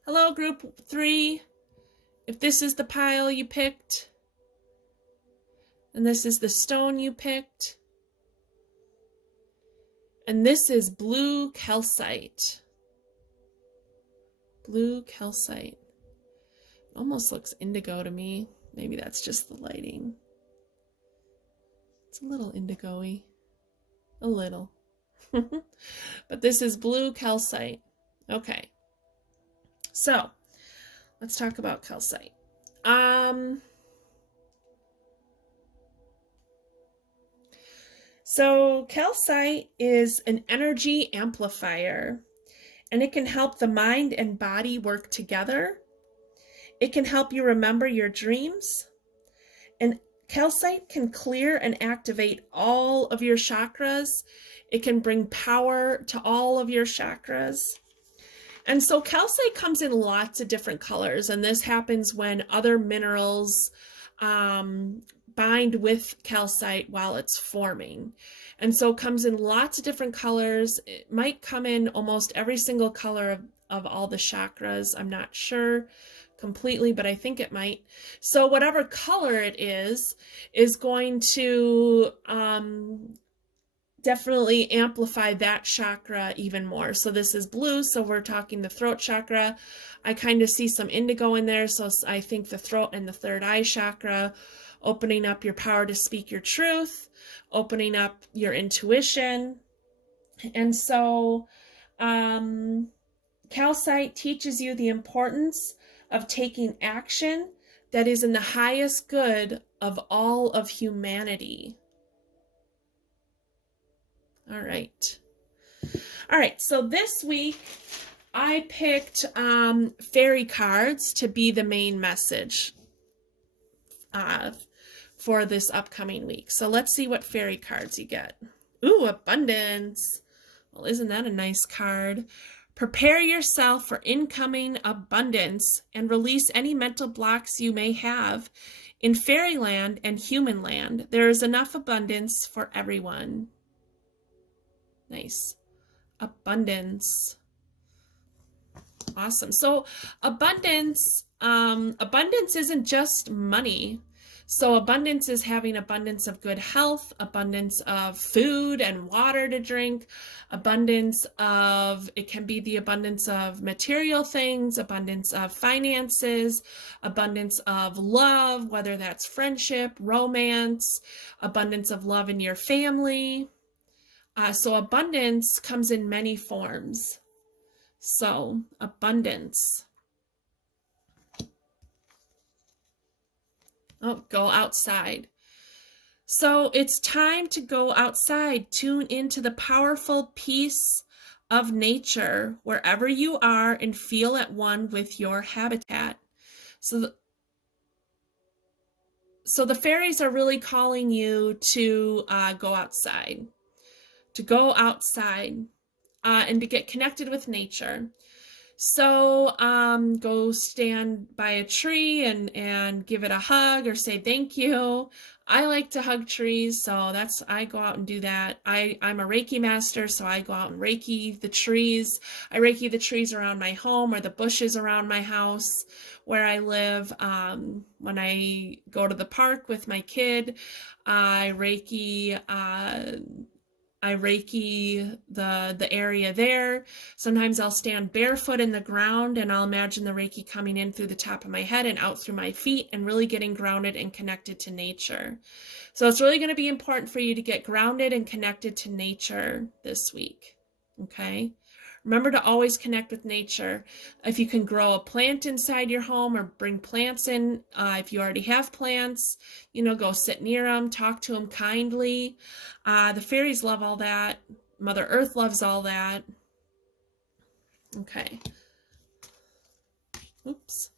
Hello, group 3. If this is the pile you picked, and this is the stone you picked, and this is blue calcite. Blue calcite. It almost looks indigo to me. Maybe that's just the lighting. It's a little indigo-y. A little. But this is blue calcite. Okay. So, let's talk about calcite. So calcite is an energy amplifier, and it can help the mind and body work together. It can help you remember your dreams. And calcite can clear and activate all of your chakras. It can bring power to all of your chakras. And so calcite comes in lots of different colors, and this happens when other minerals bind with calcite while it's forming. And so it comes in lots of different colors. It might come in almost every single color of all the chakras. I'm not sure completely, but I think it might. So whatever color it is going to definitely amplify that chakra even more. So this is blue, so we're talking the throat chakra. I kind of see some indigo in there, so I think the throat and the third eye chakra, opening up your power to speak your truth, opening up your intuition. And so calcite teaches you the importance of taking action that is in the highest good of all of humanity. All right. All right, so this week I picked fairy cards to be the main message for this upcoming week. So let's see what fairy cards you get. Ooh, abundance. Well, isn't that a nice card? Prepare yourself for incoming abundance and release any mental blocks you may have. In fairyland and human land, there is enough abundance for everyone. Nice. Abundance. Awesome. So abundance isn't just money. So abundance is having abundance of good health, abundance of food and water to drink, it can be the abundance of material things, abundance of finances, abundance of love, whether that's friendship, romance, abundance of love in your family. So abundance comes in many forms. So abundance. Oh, go outside. So it's time to go outside. Tune into the powerful peace of nature wherever you are and feel at one with your habitat. So the fairies are really calling you to go outside. To go outside and to get connected with nature. So go stand by a tree and give it a hug or say thank you. I like to hug trees, so I go out and do that. I'm a Reiki master, so I go out and Reiki the trees. I Reiki the trees around my home or the bushes around my house where I live. When I go to the park with my kid, I Reiki the area there. Sometimes I'll stand barefoot in the ground and I'll imagine the Reiki coming in through the top of my head and out through my feet and really getting grounded and connected to nature. So it's really going to be important for you to get grounded and connected to nature this week. Okay? Remember to always connect with nature. If you can grow a plant inside your home or bring plants in, if you already have plants, go sit near them, talk to them kindly. The fairies love all that. Mother Earth loves all that. Okay. Oops.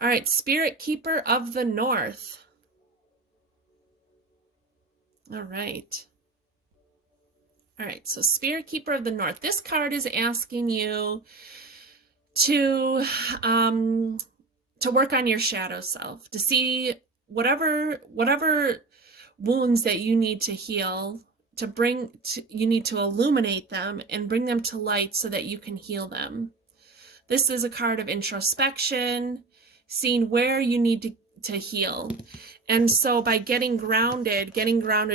All right, Spirit Keeper of the North. All right. All right, so Spirit Keeper of the North. This card is asking you to work on your shadow self, to see whatever wounds that you need to heal, you need to illuminate them and bring them to light so that you can heal them. This is a card of introspection, seeing where you need to heal. And so by getting grounded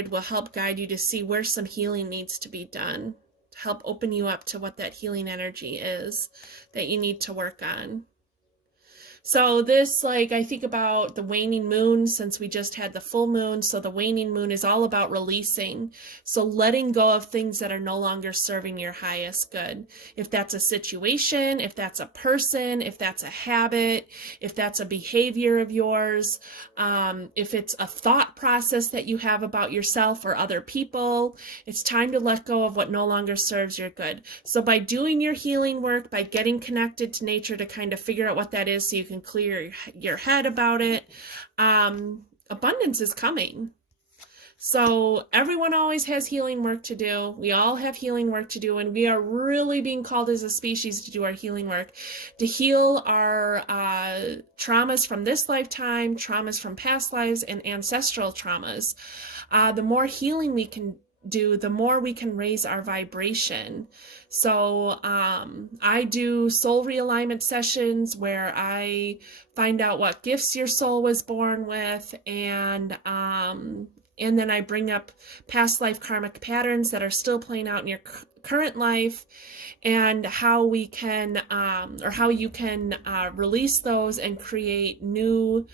will help guide you to see where some healing needs to be done, to help open you up to what that healing energy is that you need to work on. So this, I think about the waning moon, since we just had the full moon. So the waning moon is all about releasing. So letting go of things that are no longer serving your highest good. If that's a situation, if that's a person, if that's a habit, if that's a behavior of yours, if it's a thought process that you have about yourself or other people, it's time to let go of what no longer serves your good. So by doing your healing work, by getting connected to nature to kind of figure out what that is so you can clear your head about it, abundance is coming. So everyone always has healing work to do. We all have healing work to do, and we are really being called as a species to do our healing work, to heal our traumas from this lifetime, traumas from past lives, and ancestral traumas. The more healing we can do, the more we can raise our vibration. So I do soul realignment sessions where I find out what gifts your soul was born with, and And then I bring up past life karmic patterns that are still playing out in your current life, and how we can, or how you can release those and create new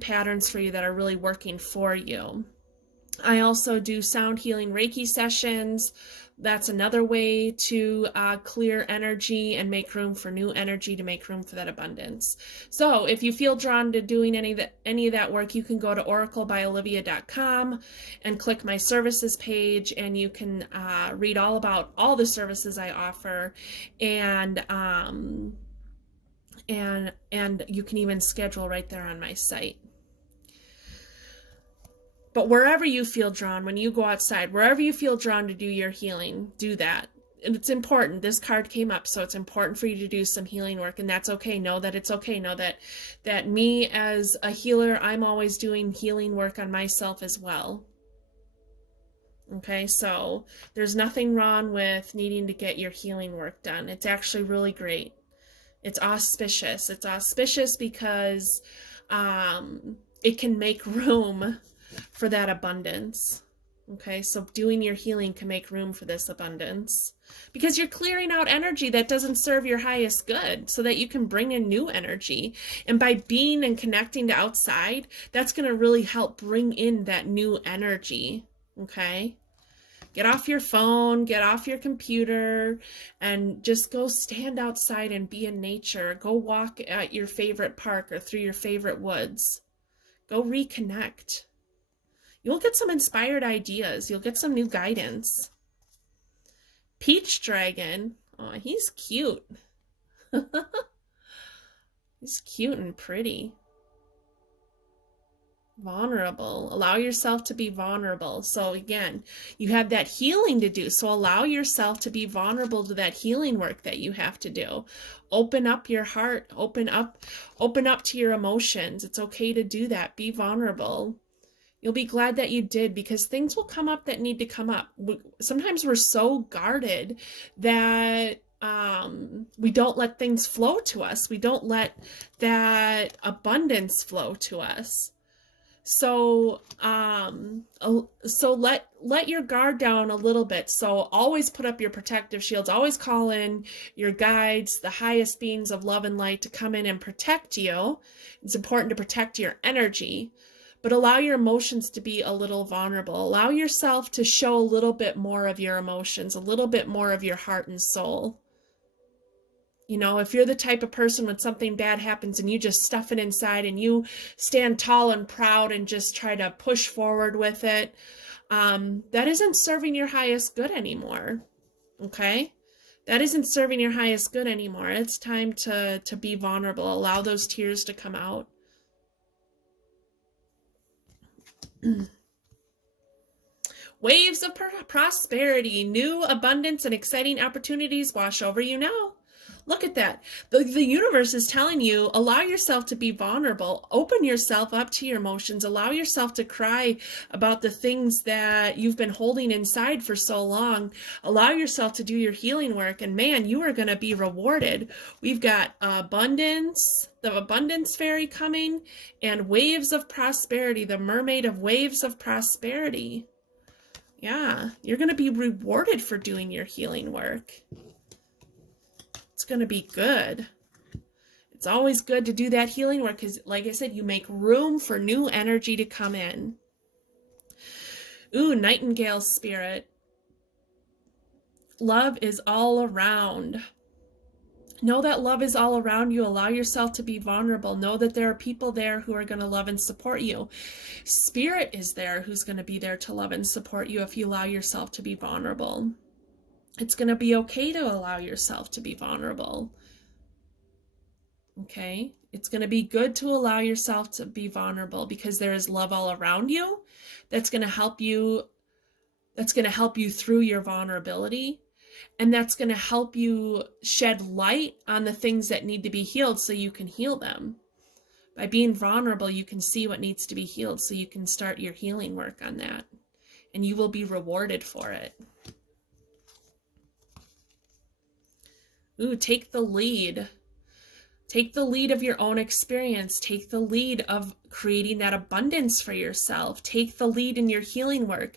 patterns for you that are really working for you. I also do sound healing Reiki sessions. That's another way to clear energy and make room for new energy, to make room for that abundance. So if you feel drawn to doing any of that work, you can go to oraclebyolivia.com and click my services page, and you can read all about all the services I offer, and you can even schedule right there on my site. But wherever you feel drawn, when you go outside, wherever you feel drawn to do your healing, do that. And it's important. This card came up, so it's important for you to do some healing work, and that's okay. Know that it's okay. Know that me as a healer, I'm always doing healing work on myself as well. Okay, so there's nothing wrong with needing to get your healing work done. It's actually really great. It's auspicious. It's auspicious because it can make room for that abundance. Okay, so doing your healing can make room for this abundance, because you're clearing out energy that doesn't serve your highest good, so that you can bring in new energy. And by being and connecting to outside, that's going to really help bring in that new energy. Okay, get off your phone, get off your computer, and just go stand outside and be in nature. Go walk at your favorite park or through your favorite woods. Go reconnect. You'll get some inspired ideas. You'll get some new guidance. Peach Dragon. Oh, he's cute. He's cute and pretty. Vulnerable. Allow yourself to be vulnerable. So again, you have that healing to do. So allow yourself to be vulnerable to that healing work that you have to do. Open up your heart. Open up to your emotions. It's okay to do that. Be vulnerable. You'll be glad that you did, because things will come up that need to come up. Sometimes we're so guarded that we don't let things flow to us. We don't let that abundance flow to us. So let your guard down a little bit. So always put up your protective shields. Always call in your guides, the highest beings of love and light, to come in and protect you. It's important to protect your energy. But allow your emotions to be a little vulnerable. Allow yourself to show a little bit more of your emotions, a little bit more of your heart and soul. You know, if you're the type of person when something bad happens and you just stuff it inside and you stand tall and proud and just try to push forward with it, that isn't serving your highest good anymore. Okay? That isn't serving your highest good anymore. It's time to be vulnerable. Allow those tears to come out. Waves of prosperity, new abundance and exciting opportunities wash over you now. Look at that. The universe is telling you, allow yourself to be vulnerable. Open yourself up to your emotions. Allow yourself to cry about the things that you've been holding inside for so long. Allow yourself to do your healing work. And man, you are going to be rewarded. We've got abundance, the abundance fairy coming, and waves of prosperity, the mermaid of waves of prosperity. Yeah, you're going to be rewarded for doing your healing work. It's going to be good. It's always good to do that healing work because, like I said, you make room for new energy to come in. Ooh, Nightingale spirit. Love is all around. Know that love is all around you. Allow yourself to be vulnerable. Know that there are people there who are going to love and support you. Spirit is there who's going to be there to love and support you if you allow yourself to be vulnerable. It's going to be okay to allow yourself to be vulnerable. Okay? It's going to be good to allow yourself to be vulnerable because there is love all around you that's going to help you. That's going to help you through your vulnerability. And that's going to help you shed light on the things that need to be healed so you can heal them. By being vulnerable, you can see what needs to be healed so you can start your healing work on that. And you will be rewarded for it. Ooh, take the lead. Take the lead of your own experience. Take the lead of creating that abundance for yourself. Take the lead in your healing work.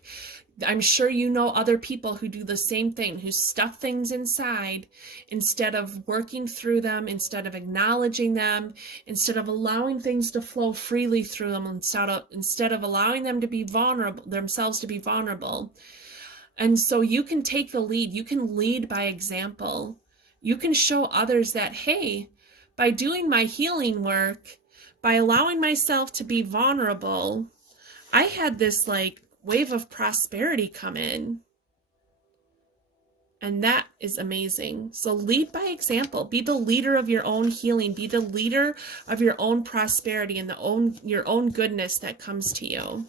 I'm sure you know other people who do the same thing, who stuff things inside instead of working through them, instead of acknowledging them, instead of allowing things to flow freely through them, instead of allowing them to be vulnerable, themselves to be vulnerable. And so you can take the lead. You can lead by example. You can show others that, hey, by doing my healing work, by allowing myself to be vulnerable, I had this like wave of prosperity come in. And that is amazing. So lead by example. Be the leader of your own healing. Be the leader of your own prosperity and your own goodness that comes to you.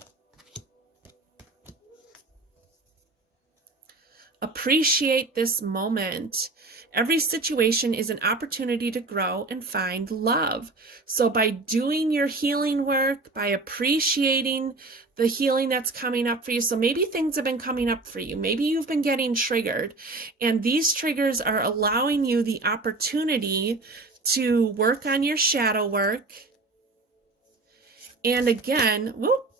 Appreciate this moment. Every situation is an opportunity to grow and find love. So by doing your healing work, by appreciating the healing that's coming up for you. So maybe things have been coming up for you. Maybe you've been getting triggered, and these triggers are allowing you the opportunity to work on your shadow work. And again, whoop,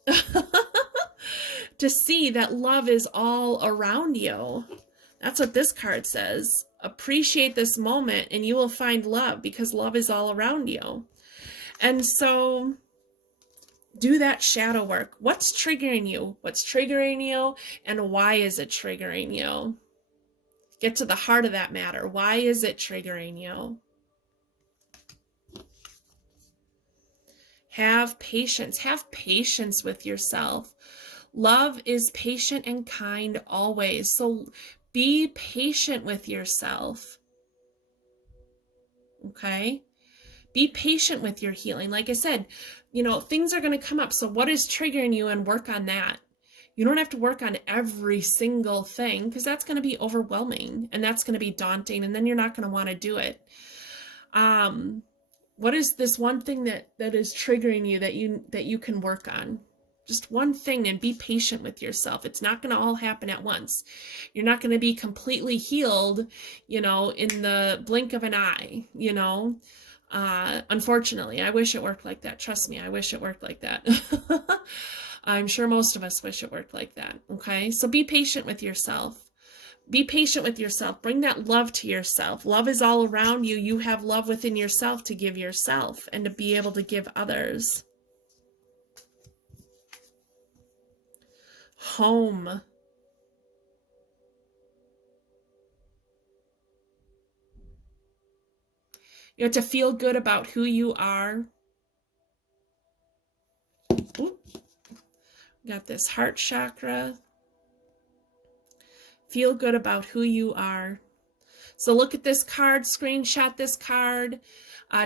to see that love is all around you. That's what this card says. Appreciate this moment and you will find love, because love is all around you. And so do that shadow work. What's triggering you? What's triggering you, and why is it triggering you? Get to the heart of that matter. Why is it triggering you? Have patience. Have patience with yourself. Love is patient and kind always. So be patient with yourself. Okay? Be patient with your healing. Like I said, things are going to come up. So what is triggering you, and work on that. You don't have to work on every single thing, because that's going to be overwhelming and that's going to be daunting, and then you're not going to want to do it. What is this one thing that is triggering you that you can work on? Just one thing, and be patient with yourself. It's not going to all happen at once. You're not going to be completely healed, in the blink of an eye, Unfortunately, I wish it worked like that. Trust me, I wish it worked like that. I'm sure most of us wish it worked like that. Okay, so be patient with yourself. Be patient with yourself. Bring that love to yourself. Love is all around you. You have love within yourself to give yourself and to be able to give others. Home. You have to feel good about who you are. Oop. Got this heart chakra. Feel good about who you are. So look at this card, screenshot this card,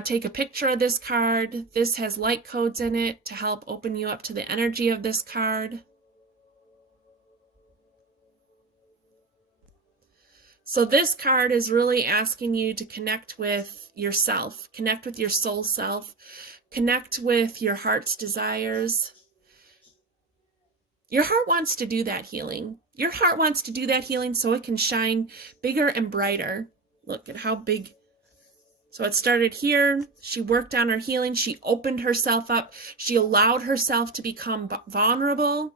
take a picture of this card. This has light codes in it to help open you up to the energy of this card. So this card is really asking you to connect with yourself, connect with your soul self, connect with your heart's desires. Your heart wants to do that healing. Your heart wants to do that healing so it can shine bigger and brighter. Look at how big. So it started here. She worked on her healing. She opened herself up. She allowed herself to become vulnerable.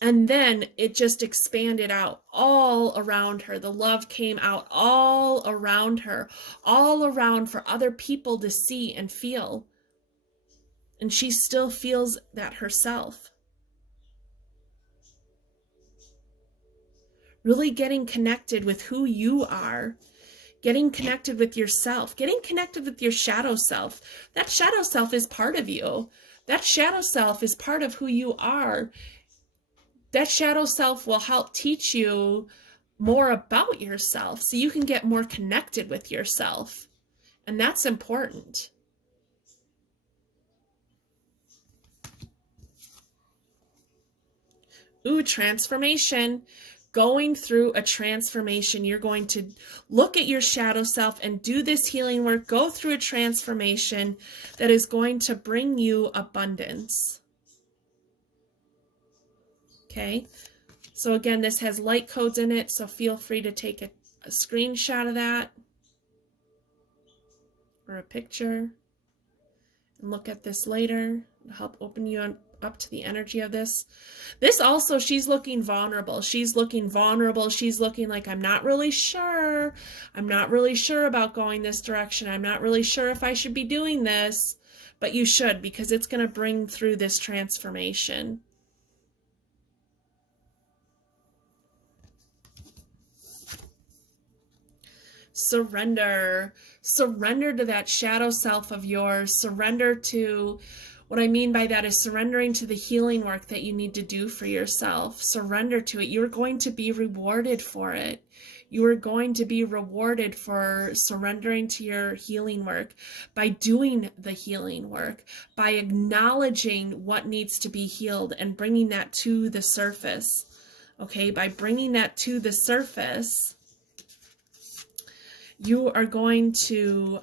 And then it just expanded out all around her. The love came out all around her, all around for other people to see and feel. And she still feels that herself. Really getting connected with who you are, getting connected with yourself, getting connected with your shadow self. That shadow self is part of you. That shadow self is part of who you are. That shadow self will help teach you more about yourself so you can get more connected with yourself. And that's important. Ooh, transformation. Going through a transformation. You're going to look at your shadow self and do this healing work. Go through a transformation that is going to bring you abundance. Okay. So again, this has light codes in it, so feel free to take a screenshot of that. or a picture and look at this later. It'll help open you up to the energy of this. This also, she's looking vulnerable. She's looking vulnerable. She's looking like, I'm not really sure. I'm not really sure about going this direction. I'm not really sure if I should be doing this, but you should, because it's going to bring through this transformation. Surrender. Surrender to that shadow self of yours. Surrender to, what I mean by that is surrendering to the healing work that you need to do for yourself. Surrender to it. You're going to be rewarded for it. You are going to be rewarded for surrendering to your healing work by doing the healing work, by acknowledging what needs to be healed and bringing that to the surface. Okay, by bringing that to the surface, you are going to,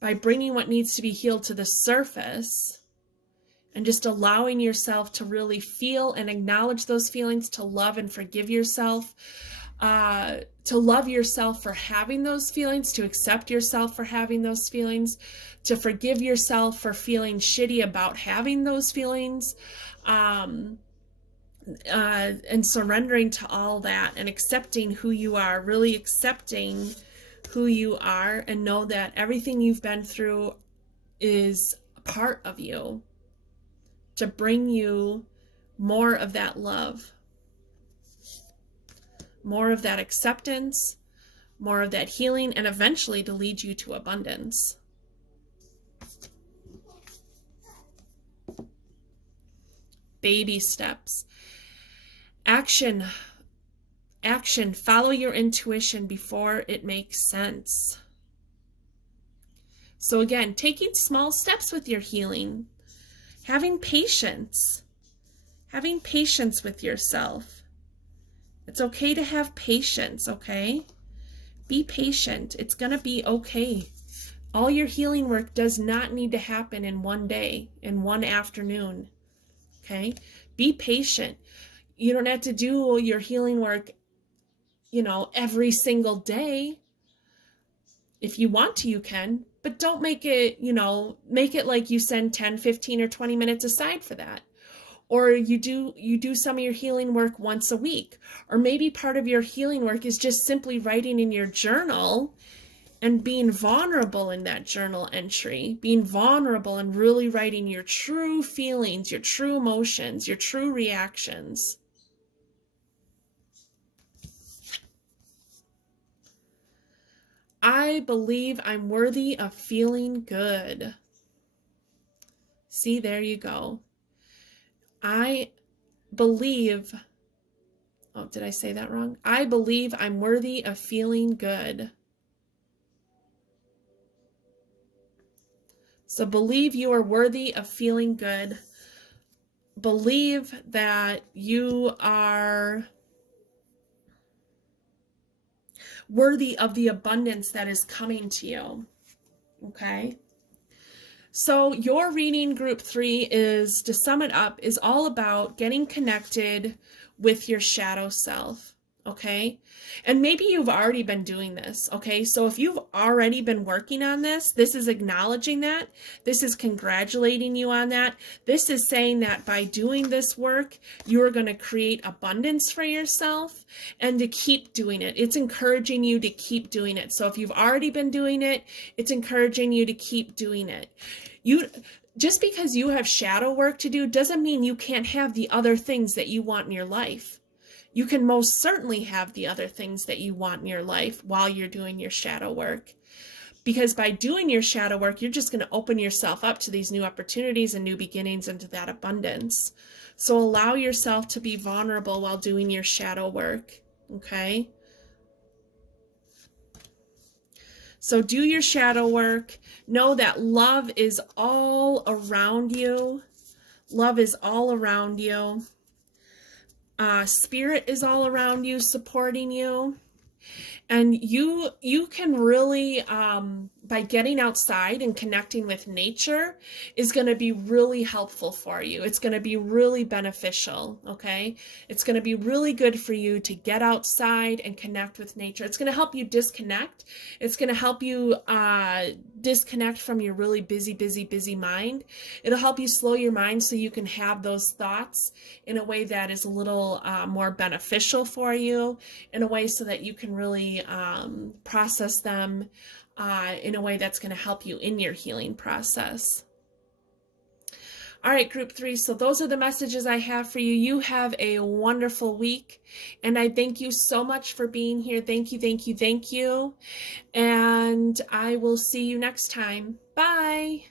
by bringing what needs to be healed to the surface and just allowing yourself to really feel and acknowledge those feelings, to love and forgive yourself, to love yourself for having those feelings, to accept yourself for having those feelings, to forgive yourself for feeling shitty about having those feelings, and surrendering to all that and accepting who you are, really accepting who you are, and know that everything you've been through is a part of you to bring you more of that love, more of that acceptance, more of that healing, and eventually to lead you to abundance. Baby steps. Action. Action. Follow your intuition before it makes sense. So again, taking small steps with your healing, having patience with yourself. It's okay to have patience, okay? Be patient. It's going to be okay. All your healing work does not need to happen in one day, in one afternoon, okay? Be patient. You don't have to do your healing work, every single day. If you want to, you can, but don't make it, make it like you send 10, 15, or 20 minutes aside for that. Or you do some of your healing work once a week. Or maybe part of your healing work is just simply writing in your journal and being vulnerable in that journal entry, being vulnerable and really writing your true feelings, your true emotions, your true reactions. I believe I'm worthy of feeling good. See, there you go. I believe, oh, did I say that wrong? I believe I'm worthy of feeling good. So believe you are worthy of feeling good. Believe that you are worthy of the abundance that is coming to you. Okay? So your reading group 3 is, to sum it up, is all about getting connected with your shadow self. Okay? And maybe you've already been doing this. Okay? So if you've already been working on this, this is acknowledging that. This is congratulating you on that. This is saying that by doing this work, you are going to create abundance for yourself and to keep doing it. It's encouraging you to keep doing it. So if you've already been doing it, it's encouraging you to keep doing it. Just because you have shadow work to do doesn't mean you can't have the other things that you want in your life. You can most certainly have the other things that you want in your life while you're doing your shadow work. Because by doing your shadow work, you're just going to open yourself up to these new opportunities and new beginnings and to that abundance. So allow yourself to be vulnerable while doing your shadow work, okay? So do your shadow work. Know that love is all around you. Love is all around you. Spirit is all around you, supporting you. And you can really, by getting outside and connecting with nature is going to be really helpful for you. It's going to be really beneficial, okay? It's going to be really good for you to get outside and connect with nature. It's going to help you disconnect. It's going to help you disconnect from your really busy mind. It'll help you slow your mind so you can have those thoughts in a way that is a little more beneficial for you, in a way so that you can really process them in a way that's going to help you in your healing process. All right, group 3. So those are the messages I have for you. You have a wonderful week. And I thank you so much for being here. Thank you, thank you, thank you. And I will see you next time. Bye.